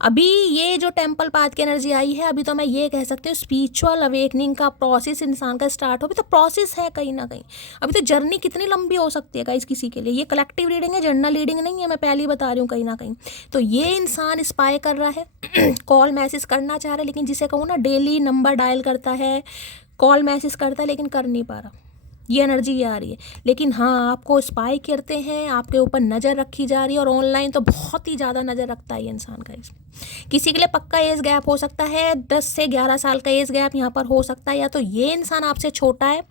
अभी ये जो टेम्पल पाथ की एनर्जी आई है, अभी तो मैं ये कह सकती हूँ स्पिरिचुअल अवेकनिंग का प्रोसेस इंसान का स्टार्ट हो, अभी तो प्रोसेस है कहीं ना कहीं। अभी तो जर्नी कितनी लंबी हो सकती है गाइस किसी के लिए। ये कलेक्टिव रीडिंग है, जनरल रीडिंग नहीं है, मैं पहले ही बता रही हूँ कहीं ना कहीं। तो ये इंसान स्पाई कर रहा है कॉल मैसेज करना चाह रहा है, लेकिन जिसे कहूँ ना डेली नंबर डायल करता है, कॉल मैसेज करता है, लेकिन कर नहीं पा रहा। ये एनर्जी ये आ रही है। लेकिन हाँ, आपको स्पाई करते हैं, आपके ऊपर नज़र रखी जा रही है, और ऑनलाइन तो बहुत ही ज़्यादा नज़र रखता है ये इंसान का। किसी के लिए पक्का एज गैप हो सकता है, 10 से 11 साल का एज गैप यहाँ पर हो सकता है। या तो ये इंसान आपसे छोटा है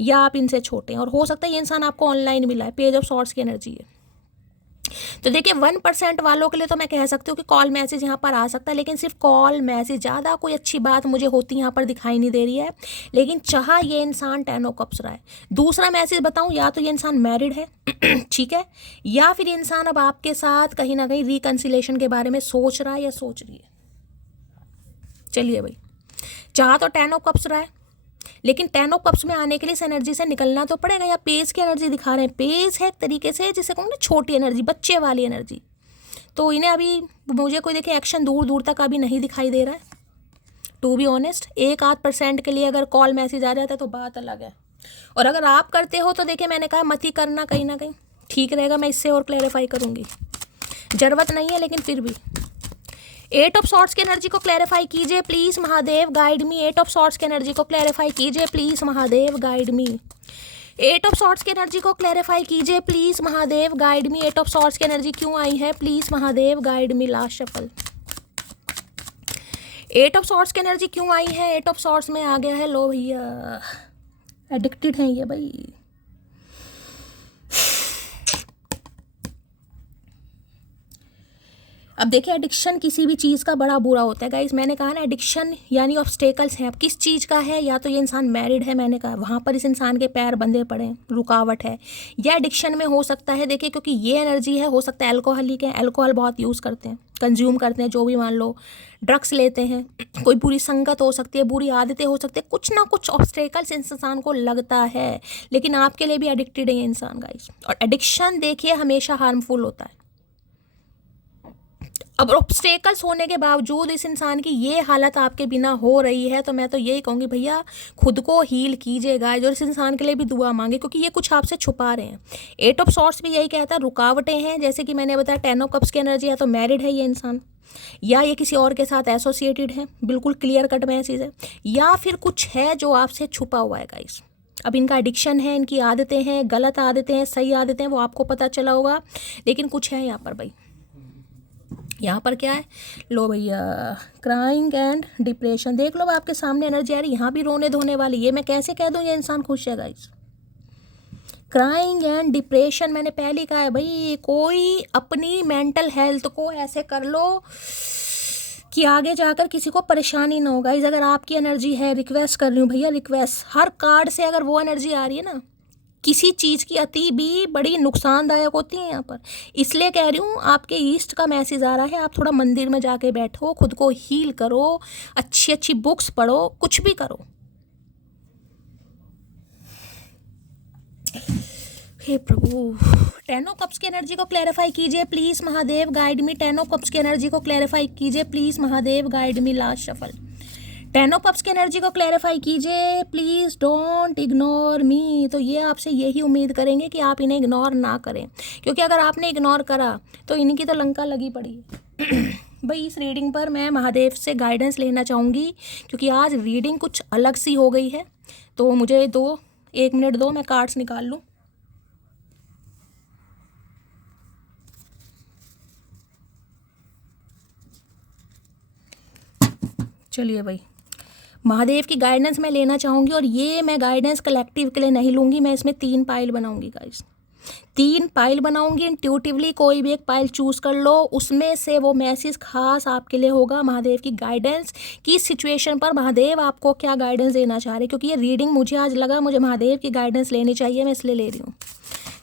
या आप इनसे छोटे हैं, और हो सकता है ये इंसान आपको ऑनलाइन मिला है। पेज ऑफ सॉर्ड्स की एनर्जी है। तो देखिए 1% वालों के लिए तो मैं कह सकती हूँ कि कॉल मैसेज यहाँ पर आ सकता है, लेकिन सिर्फ कॉल मैसेज, ज़्यादा कोई अच्छी बात मुझे होती यहाँ पर दिखाई नहीं दे रही है। लेकिन चाहा ये इंसान 10 ऑफ कप्स रहा है। दूसरा मैसेज बताऊँ, या तो ये इंसान मैरिड है ठीक है, या फिर इंसान अब आपके साथ कहीं ना कहीं रिकन्सिलेशन के बारे में सोच रहा है या सोच रही है। चलिए भाई, चाह तो 10 ऑफ कप्स रहा है, लेकिन 10 ऑफ कप्स में आने के लिए इस एनर्जी से निकलना तो पड़ेगा। या पेज की एनर्जी दिखा रहे हैं, पेज है एक तरीके से जिसे कहूँ ना छोटी एनर्जी, बच्चे वाली एनर्जी। तो इन्हें अभी मुझे कोई देखिए एक्शन दूर दूर तक अभी नहीं दिखाई दे रहा है, टू बी ऑनेस्ट। 1-8% के लिए अगर कॉल मैसेज आ जाता है तो बात अलग है। और अगर आप करते हो तो देखिए मैंने कहा मत ही करना, कहीं ना कहीं ठीक रहेगा। मैं इससे और क्लैरिफाई करूँगी, ज़रूरत नहीं है लेकिन फिर भी। 8 ऑफ सॉर्ड्स की एनर्जी को क्लैरिफाई कीजिए please Mahadev, guide me. 8 of swords की एनर्जी को क्लैरिफाई कीजिए please Mahadev, guide me. 8 of swords की एनर्जी को क्लैरिफाई कीजिए please Mahadev, guide me. 8 of swords की एनर्जी क्यों आई है please Mahadev, guide me. Last shuffle. 8 of swords की एनर्जी क्यों आई है? 8 ऑफ सॉर्ड्स में आ गया है, लो भैया एडिक्टेड हैं ये भाई। अब देखिए एडिक्शन किसी भी चीज़ का बड़ा बुरा होता है गाइस। मैंने कहा ना एडिक्शन यानी ऑब्स्टेकल्स हैं। अब किस चीज़ का है? या तो ये इंसान मैरिड है, मैंने कहा वहाँ पर इस इंसान के पैर बंधे पड़े हैं, रुकावट है। या एडिक्शन में हो सकता है, देखिए क्योंकि ये एनर्जी है, हो सकता है अल्कोहलिक है, अल्कोहल बहुत यूज़ करते हैं, कंज्यूम करते हैं, जो भी मान लो ड्रग्स लेते हैं, कोई बुरी संगत हो सकती है, बुरी आदतें हो सकती है, कुछ ना कुछ ऑब्स्टेकल्स इंसान को लगता है। लेकिन आपके लिए भी एडिक्टेड है ये इंसान गाइस। और एडिक्शन देखिए हमेशा हार्मफुल होता है। अब ऑब्स्टेकल्स होने के बावजूद इस इंसान की ये हालत आपके बिना हो रही है, तो मैं तो यही कहूँगी भैया खुद को हील कीजिएगा और इस इंसान के लिए भी दुआ मांगे, क्योंकि ये कुछ आपसे छुपा रहे हैं। 8 ऑफ सॉर्ड्स भी यही कहता है, रुकावटें हैं, जैसे कि मैंने बताया 10 ऑफ कप्स की एनर्जी है, तो मैरिड है ये इंसान, या ये किसी और के साथ एसोसिएटेड है, बिल्कुल क्लियर कट मैसेज है, या फिर कुछ है जो आपसे छुपा हुआ है गाइस। अब इनका एडिक्शन है, इनकी आदतें हैं, गलत आदतें हैं, सही आदतें हैं, वो आपको पता चला होगा, लेकिन कुछ है यहाँ पर भाई। यहाँ पर क्या है, लो भैया क्राइंग एंड डिप्रेशन, देख लो आपके सामने एनर्जी आ रही, यहाँ भी रोने धोने वाली। ये मैं कैसे कह दूँ ये इंसान खुश है गाइस। क्राइंग एंड डिप्रेशन, मैंने पहले कहा है भाई, कोई अपनी मेंटल हेल्थ को ऐसे कर लो कि आगे जाकर किसी को परेशानी ना हो गाइस। अगर आपकी एनर्जी है, रिक्वेस्ट कर रही हूँ भैया, रिक्वेस्ट, हर कार्ड से अगर वो एनर्जी आ रही है ना, किसी चीज़ की अति भी बड़ी नुकसानदायक होती है यहाँ पर। इसलिए कह रही हूँ आपके ईस्ट का मैसेज आ रहा है, आप थोड़ा मंदिर में जाके बैठो, खुद को हील करो, अच्छी अच्छी बुक्स पढ़ो, कुछ भी करो। हे प्रभु, 10 ऑफ कप्स की एनर्जी को क्लैरिफाई कीजिए please Mahadev, guide me. 10 of cups की एनर्जी को क्लैरिफाई कीजिए please Mahadev, guide me. Last shuffle. 10 of cups की एनर्जी को क्लैरिफाई कीजिए प्लीज, डोंट इग्नोर मी। तो ये आपसे यही उम्मीद करेंगे कि आप इन्हें इग्नोर ना करें, क्योंकि अगर आपने इग्नोर करा तो इनकी तो लंका लगी पड़ी है भाई। इस रीडिंग पर मैं महादेव से गाइडेंस लेना चाहूँगी, क्योंकि आज रीडिंग कुछ अलग सी हो गई है। तो मुझे 1 मिनट दो, मैं कार्ड्स निकाल लूँ। चलिए भाई, महादेव की गाइडेंस मैं लेना चाहूँगी, और ये मैं गाइडेंस कलेक्टिव के लिए नहीं लूँगी, मैं इसमें 3 पाइल बनाऊँगी गाइस, 3 पाइल बनाऊँगी। इंट्यूटिवली कोई भी एक पाइल चूज़ कर लो, उसमें से वो मैसेज खास आपके लिए होगा महादेव की गाइडेंस की सिचुएशन पर महादेव आपको क्या गाइडेंस देना चाह रहे हैं, क्योंकि ये रीडिंग मुझे आज लगा मुझे महादेव की गाइडेंस लेनी चाहिए, मैं इसलिए ले रही हूँ।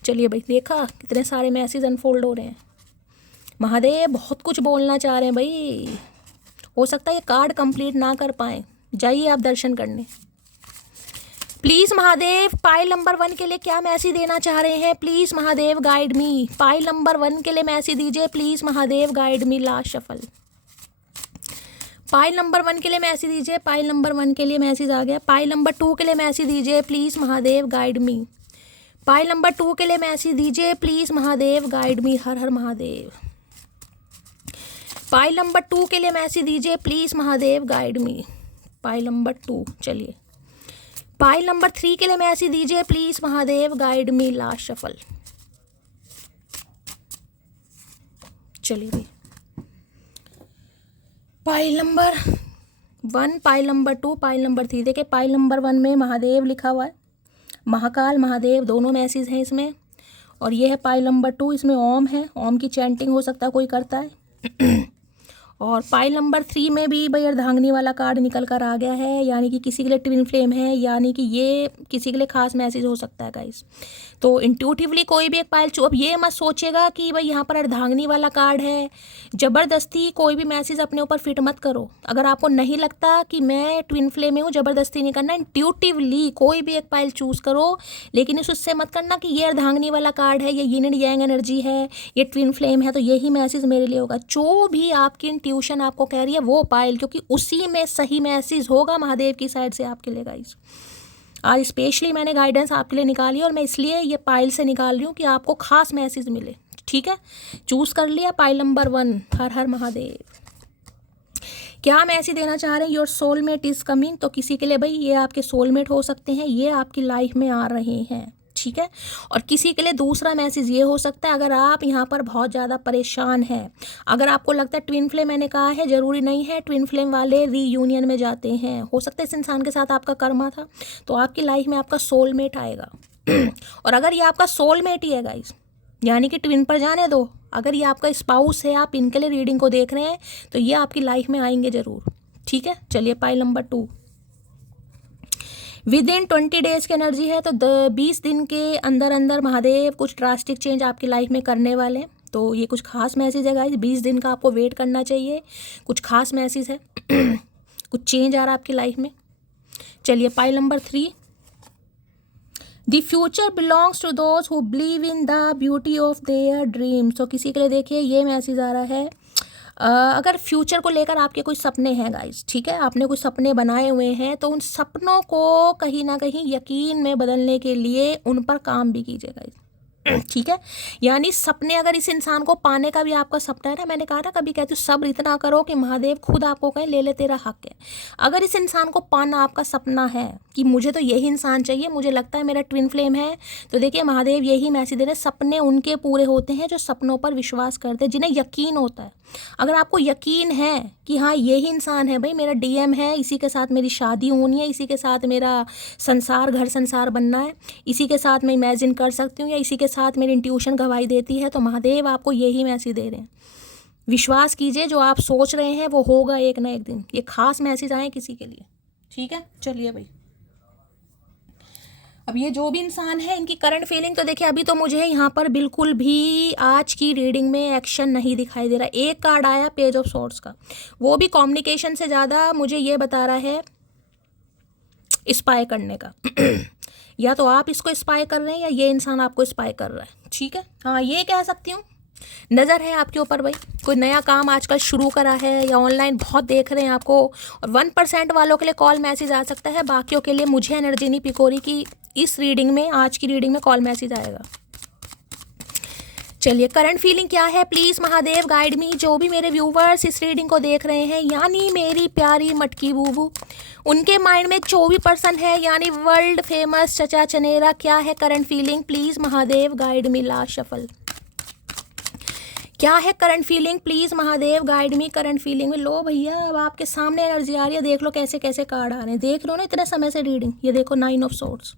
चलिए भाई, देखा कितने सारे मैसेज अनफोल्ड हो रहे हैं। महादेव बहुत कुछ बोलना चाह रहे हैं भाई, हो सकता है ये कार्ड कंप्लीट ना कर पाएँ, जाइए आप दर्शन करने। प्लीज़ महादेव पाइल नंबर 1 के लिए क्या मैसेज देना चाह रहे हैं, please Mahadev guide me. Pile number 1 के लिए मैसेज दीजिए, please Mahadev guide me. Last shuffle, pile number 1 के लिए मैसेज दीजिए, पाइल नंबर 1 के लिए मैसेज आ गया। पाइल नंबर 2 के लिए मैसेज दीजिए, please Mahadev guide me. Pile number 2 के लिए मैसेज दीजिए, प्लीज़ महादेव गाइड मी। हर हर महादेव। पाइल नंबर 2 के लिए मैसेज दीजिए, please Mahadev guide me. Pile number 2, चलिए पाइल नंबर 3 के लिए मैसेज दीजिए, please Mahadev guide me. Last shuffle, चलिए भाई, pile number 1, pile number 2, pile number 3। देखिए पाइल नंबर 1 में महादेव लिखा हुआ है, महाकाल महादेव दोनों मैसेज हैं इसमें, और ये है पाइल नंबर 2, इसमें ओम है, ओम की चैंटिंग हो सकता है कोई करता है। और पाइल नंबर 3 में भी भाई अर्धांगिनी वाला कार्ड निकल कर आ गया है, यानी कि किसी के लिए ट्विन फ्लेम है, यानी कि ये किसी के लिए खास मैसेज हो सकता है गाइस। तो इंट्यूटिवली कोई भी एक पाइल अब ये मत सोचेगा कि भाई यहाँ पर अर्धांगिनी वाला कार्ड है, ज़बरदस्ती कोई भी मैसेज अपने ऊपर फिट मत करो। अगर आपको नहीं लगता कि मैं ट्विन फ्लेम में हूँ, ज़बरदस्ती नहीं करना, इंट्यूटिवली कोई भी एक पाइल चूज़ करो, लेकिन उससे मत करना कि ये अर्धांगिनी वाला कार्ड है, ये यिन एंड यांग एनर्जी है, ये ट्विन फ्लेम है, तो यही मैसेज मेरे लिए होगा। जो भी आपकी इंट्यूशन आपको कह रही है वो पाइल, क्योंकि उसी में सही मैसेज होगा महादेव की साइड से आपके लिए गाइस। आज स्पेशली मैंने गाइडेंस आपके लिए निकाली, और मैं इसलिए ये पाइल से निकाल रही हूँ कि आपको खास मैसेज मिले। ठीक है, चूज़ कर लिया पाइल नंबर 1। हर हर महादेव। क्या मैसेज देना चाह रहे हैं, योर सोलमेट इज़ कमिंग। तो किसी के लिए भाई ये आपके सोलमेट हो सकते हैं, ये आपकी लाइफ में आ रहे हैं। ठीक है, और किसी के लिए दूसरा मैसेज ये हो सकता है, अगर आप यहाँ पर बहुत ज़्यादा परेशान हैं, अगर आपको लगता है ट्विन फ्लेम, मैंने कहा है ज़रूरी नहीं है ट्विन फ्लेम वाले रीयूनियन में जाते हैं, हो सकता है इस इंसान के साथ आपका कर्मा था, तो आपकी लाइफ में आपका सोलमेट आएगा। और अगर ये आपका सोलमेट ही है गाइस, यानी कि ट्विन पर जाने दो, अगर ये आपका स्पाउस है, आप इनके लिए रीडिंग को देख रहे हैं, तो ये आपकी लाइफ में आएंगे ज़रूर। ठीक है, चलिए पाइल नंबर 2, विद इन 20 डेज़ की एनर्जी है, तो 20 दिन के अंदर अंदर महादेव कुछ ड्रास्टिक चेंज आपकी लाइफ में करने वाले हैं। तो ये कुछ खास मैसेज है गाइस, 20 दिन का आपको वेट करना चाहिए, कुछ खास मैसेज है। कुछ चेंज आ रहा है आपकी लाइफ में। चलिए पाइल number 3, the future belongs to those who believe in the beauty of their dreams. तो किसी के लिए देखिए ये मैसेज आ रहा है, अगर फ्यूचर को लेकर आपके कोई सपने हैं गाइस, ठीक है, आपने कुछ सपने बनाए हुए हैं, तो उन सपनों को कहीं ना कहीं यकीन में बदलने के लिए उन पर काम भी कीजिए गाइस। ठीक है, यानी सपने, अगर इस इंसान को पाने का भी आपका सपना है ना, मैंने कहा ना कभी कहती हूँ सब्र इतना करो कि महादेव खुद आपको कहें ले ले तेरा हक है। अगर इस इंसान को पाना आपका सपना है कि मुझे तो यही इंसान चाहिए, मुझे लगता है मेरा ट्विन फ्लेम है, तो देखिए महादेव यही मैसेज दे रहे हैं, सपने उनके पूरे होते हैं जो सपनों पर विश्वास करते हैं, जिन्हें यकीन होता है। अगर आपको यकीन है कि हाँ यही इंसान है भाई, मेरा डीएम है, इसी के साथ मेरी शादी होनी है, इसी के साथ मेरा संसार घर संसार बनना है, इसी के साथ मैं इमेजिन कर सकती हूँ, या इसी के साथ मेरी इंट्यूशन गवाही देती है, तो महादेव आपको यही मैसेज दे रहे हैं। विश्वास कीजिए, जो आप सोच रहे हैं वो होगा एक ना एक दिन। ये खास मैसेज आए किसी के लिए। ठीक है, चलिए भाई, अब ये जो भी इंसान है इनकी करंट फीलिंग, तो देखिए अभी तो मुझे यहाँ पर बिल्कुल भी आज की रीडिंग में एक्शन नहीं दिखाई दे रहा। एक कार्ड आया पेज ऑफ सॉर्ड्स का, वो भी कम्युनिकेशन से ज़्यादा मुझे ये बता रहा है स्पाई करने का। या तो आप इसको स्पाई कर रहे हैं या ये इंसान आपको स्पाई कर रहा है। ठीक है, हाँ ये कह सकती हूँ, नज़र है आपके ऊपर भाई, कोई नया काम आजकल शुरू करा है, या ऑनलाइन बहुत देख रहे हैं आपको। और 1% वालों के लिए कॉल मैसेज आ सकता है, बाकियों के लिए मुझे एनर्जी नहीं पिकोरी कि इस रीडिंग में, आज की रीडिंग में कॉल मैसेज आएगा। चलिए करंट फीलिंग क्या है, प्लीज़ महादेव गाइड मी। जो भी मेरे व्यूवर्स इस रीडिंग को देख रहे हैं, यानी मेरी प्यारी मटकी बूबू, उनके माइंड में 24% है, यानी वर्ल्ड फेमस चचा चनेरा। क्या है current feeling, please Mahadev guide me. Last shuffle, क्या है current feeling, please Mahadev guide me current feeling में। लो भैया, अब आपके सामने एनर्जी आ रही है, देख लो कैसे कैसे कार्ड आ रहे हैं, देख लो ना इतने समय से रीडिंग। ये देखो 9 ऑफ सोर्ड्स,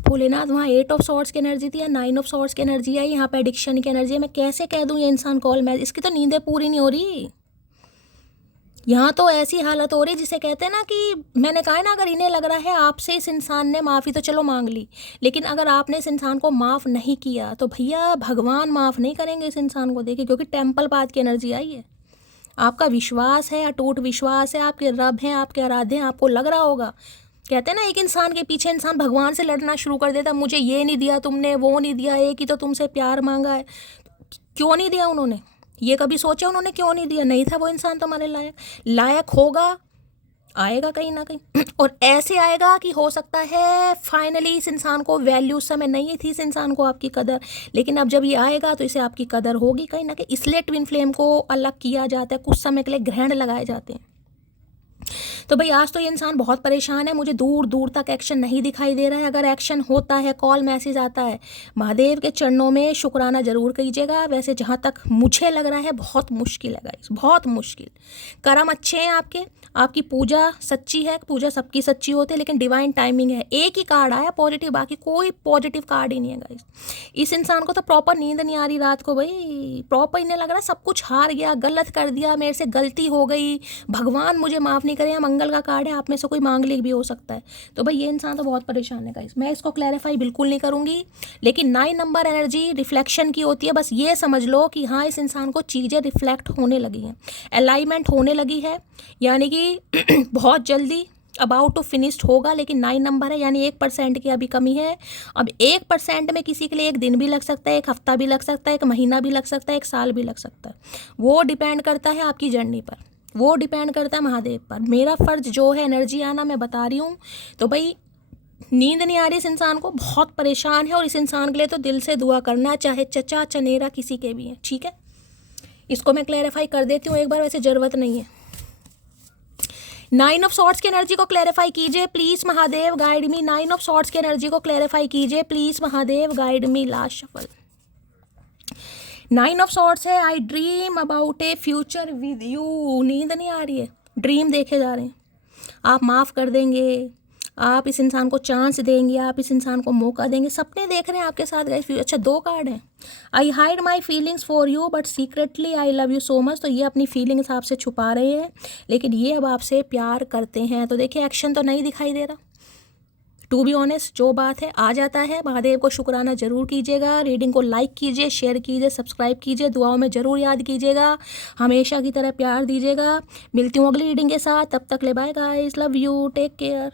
भोलेनाथ, वहाँ 8 ऑफ सोर्ड्स की एनर्जी थी या 9 ऑफ सोर्ड्स की एनर्जी आई, यहाँ पे एडिक्शन की एनर्जी है। मैं कैसे कह दूँ ये इंसान कॉल मैच, इसकी तो नींदें पूरी नहीं हो रही। यहाँ तो ऐसी हालत हो रही जिसे कहते हैं ना कि मैंने कहा है ना, अगर इन्हें लग रहा है आपसे इस इंसान ने माफ़ी तो चलो मांग ली, लेकिन अगर आपने इस इंसान को माफ़ नहीं किया तो भैया भगवान माफ़ नहीं करेंगे इस इंसान को। देखिए, क्योंकि टेम्पल पाथ की एनर्जी आई है। आपका विश्वास है, अटूट विश्वास है, आपके रब हैं, आपके आराध्य हैं। आपको लग रहा होगा, कहते हैं ना एक इंसान के पीछे इंसान भगवान से लड़ना शुरू कर देता, मुझे ये नहीं दिया तुमने, वो नहीं दिया, एक ही तो तुमसे प्यार मांगा है। क्यों नहीं दिया उन्होंने? ये कभी सोचा उन्होंने क्यों नहीं दिया? नहीं था वो इंसान तुम्हारे लायक। लायक होगा, आएगा कहीं ना कहीं और ऐसे आएगा कि हो सकता है फाइनली इस इंसान को वैल्यू, उस समय नहीं थी इस इंसान को आपकी कदर, लेकिन अब जब ये आएगा तो इसे आपकी कदर होगी कहीं ना कहीं। इसलिए ट्विन फ्लेम को अलग किया जाता है, कुछ समय के लिए ग्रहण लगाए जाते हैं। तो भाई आज तो ये इंसान बहुत परेशान है, मुझे दूर दूर तक एक्शन नहीं दिखाई दे रहा है। अगर एक्शन होता है, कॉल मैसेज आता है, महादेव के चरणों में शुक्राना जरूर कीजिएगा। वैसे जहाँ तक मुझे लग रहा है बहुत मुश्किल है गाइस, बहुत मुश्किल। कर्म अच्छे हैं आपके, आपकी पूजा सच्ची है, पूजा सबकी सच्ची होती है, लेकिन डिवाइन टाइमिंग है। एक ही कार्ड आया पॉजिटिव, बाकी कोई पॉजिटिव कार्ड ही नहीं है गाइस। इस इंसान को तो प्रॉपर नींद नहीं आ रही रात को भाई, प्रॉपर इन्हें लग रहा है सब कुछ हार गया, गलत कर दिया, मेरे से गलती हो गई, भगवान मुझे माफ़ नहीं करे। या मंगल का कार्ड है, आप में से कोई मांगलिक भी हो सकता है। तो भाई ये इंसान तो बहुत परेशान है गाइस। मैं इसको क्लैरिफाई बिल्कुल नहीं करूंगी, लेकिन 9 नंबर एनर्जी रिफ्लेक्शन की होती है। बस ये समझ लो कि हाँ, इस इंसान को चीज़ें रिफ्लेक्ट होने लगी हैं, अलाइनमेंट होने लगी है, यानी कि बहुत जल्दी अबाउट टू फिनिश्ड होगा। लेकिन 9 नंबर है, यानी 1% की अभी कमी है। अब 1% में किसी के लिए एक दिन भी लग सकता है, एक हफ्ता भी लग सकता है, एक महीना भी लग सकता है, एक साल भी लग सकता है। वो डिपेंड करता है आपकी जर्नी पर, वो डिपेंड करता है महादेव पर। मेरा फ़र्ज जो है एनर्जी आना, मैं बता रही हूँ। तो भाई नींद नहीं आ रही इस इंसान को, बहुत परेशान है, और इस इंसान के लिए तो दिल से दुआ करना, चाहे चचा चनेरा किसी के भी हैं, ठीक है। इसको मैं क्लैरिफाई कर देती हूँ एक बार, वैसे ज़रूरत नहीं है। 9 ऑफ सॉर्ड्स की एनर्जी को क्लैरिफाई कीजिए please Mahadev guide me. 9 of swords की एनर्जी को क्लैरिफाई कीजिए please Mahadev guide me. Last shuffle 9 of swords है। I dream about a future with you. नींद नहीं आ रही है, ड्रीम देखे जा रहे हैं। आप माफ़ कर देंगे, आप इस इंसान को चांस देंगे, आप इस इंसान को मौका देंगे, सपने देख रहे हैं आपके साथ गाइस। अच्छा 2 कार्ड हैं। आई hide my feelings for you but secretly I love you so much. तो ये अपनी फीलिंग्स आपसे छुपा रहे हैं, लेकिन ये अब आपसे प्यार करते हैं। तो देखिए एक्शन तो नहीं दिखाई दे रहा। टू बी ऑनेस्ट, जो बात है आ जाता है। महादेव को शुक्राना जरूर कीजिएगा, रीडिंग को लाइक कीजिए, शेयर कीजिए, सब्सक्राइब कीजिए, दुआओं में ज़रूर याद कीजिएगा, हमेशा की तरह प्यार दीजिएगा। मिलती हूँ अगली रीडिंग के साथ, तब तक ले bye guys, love you, take care.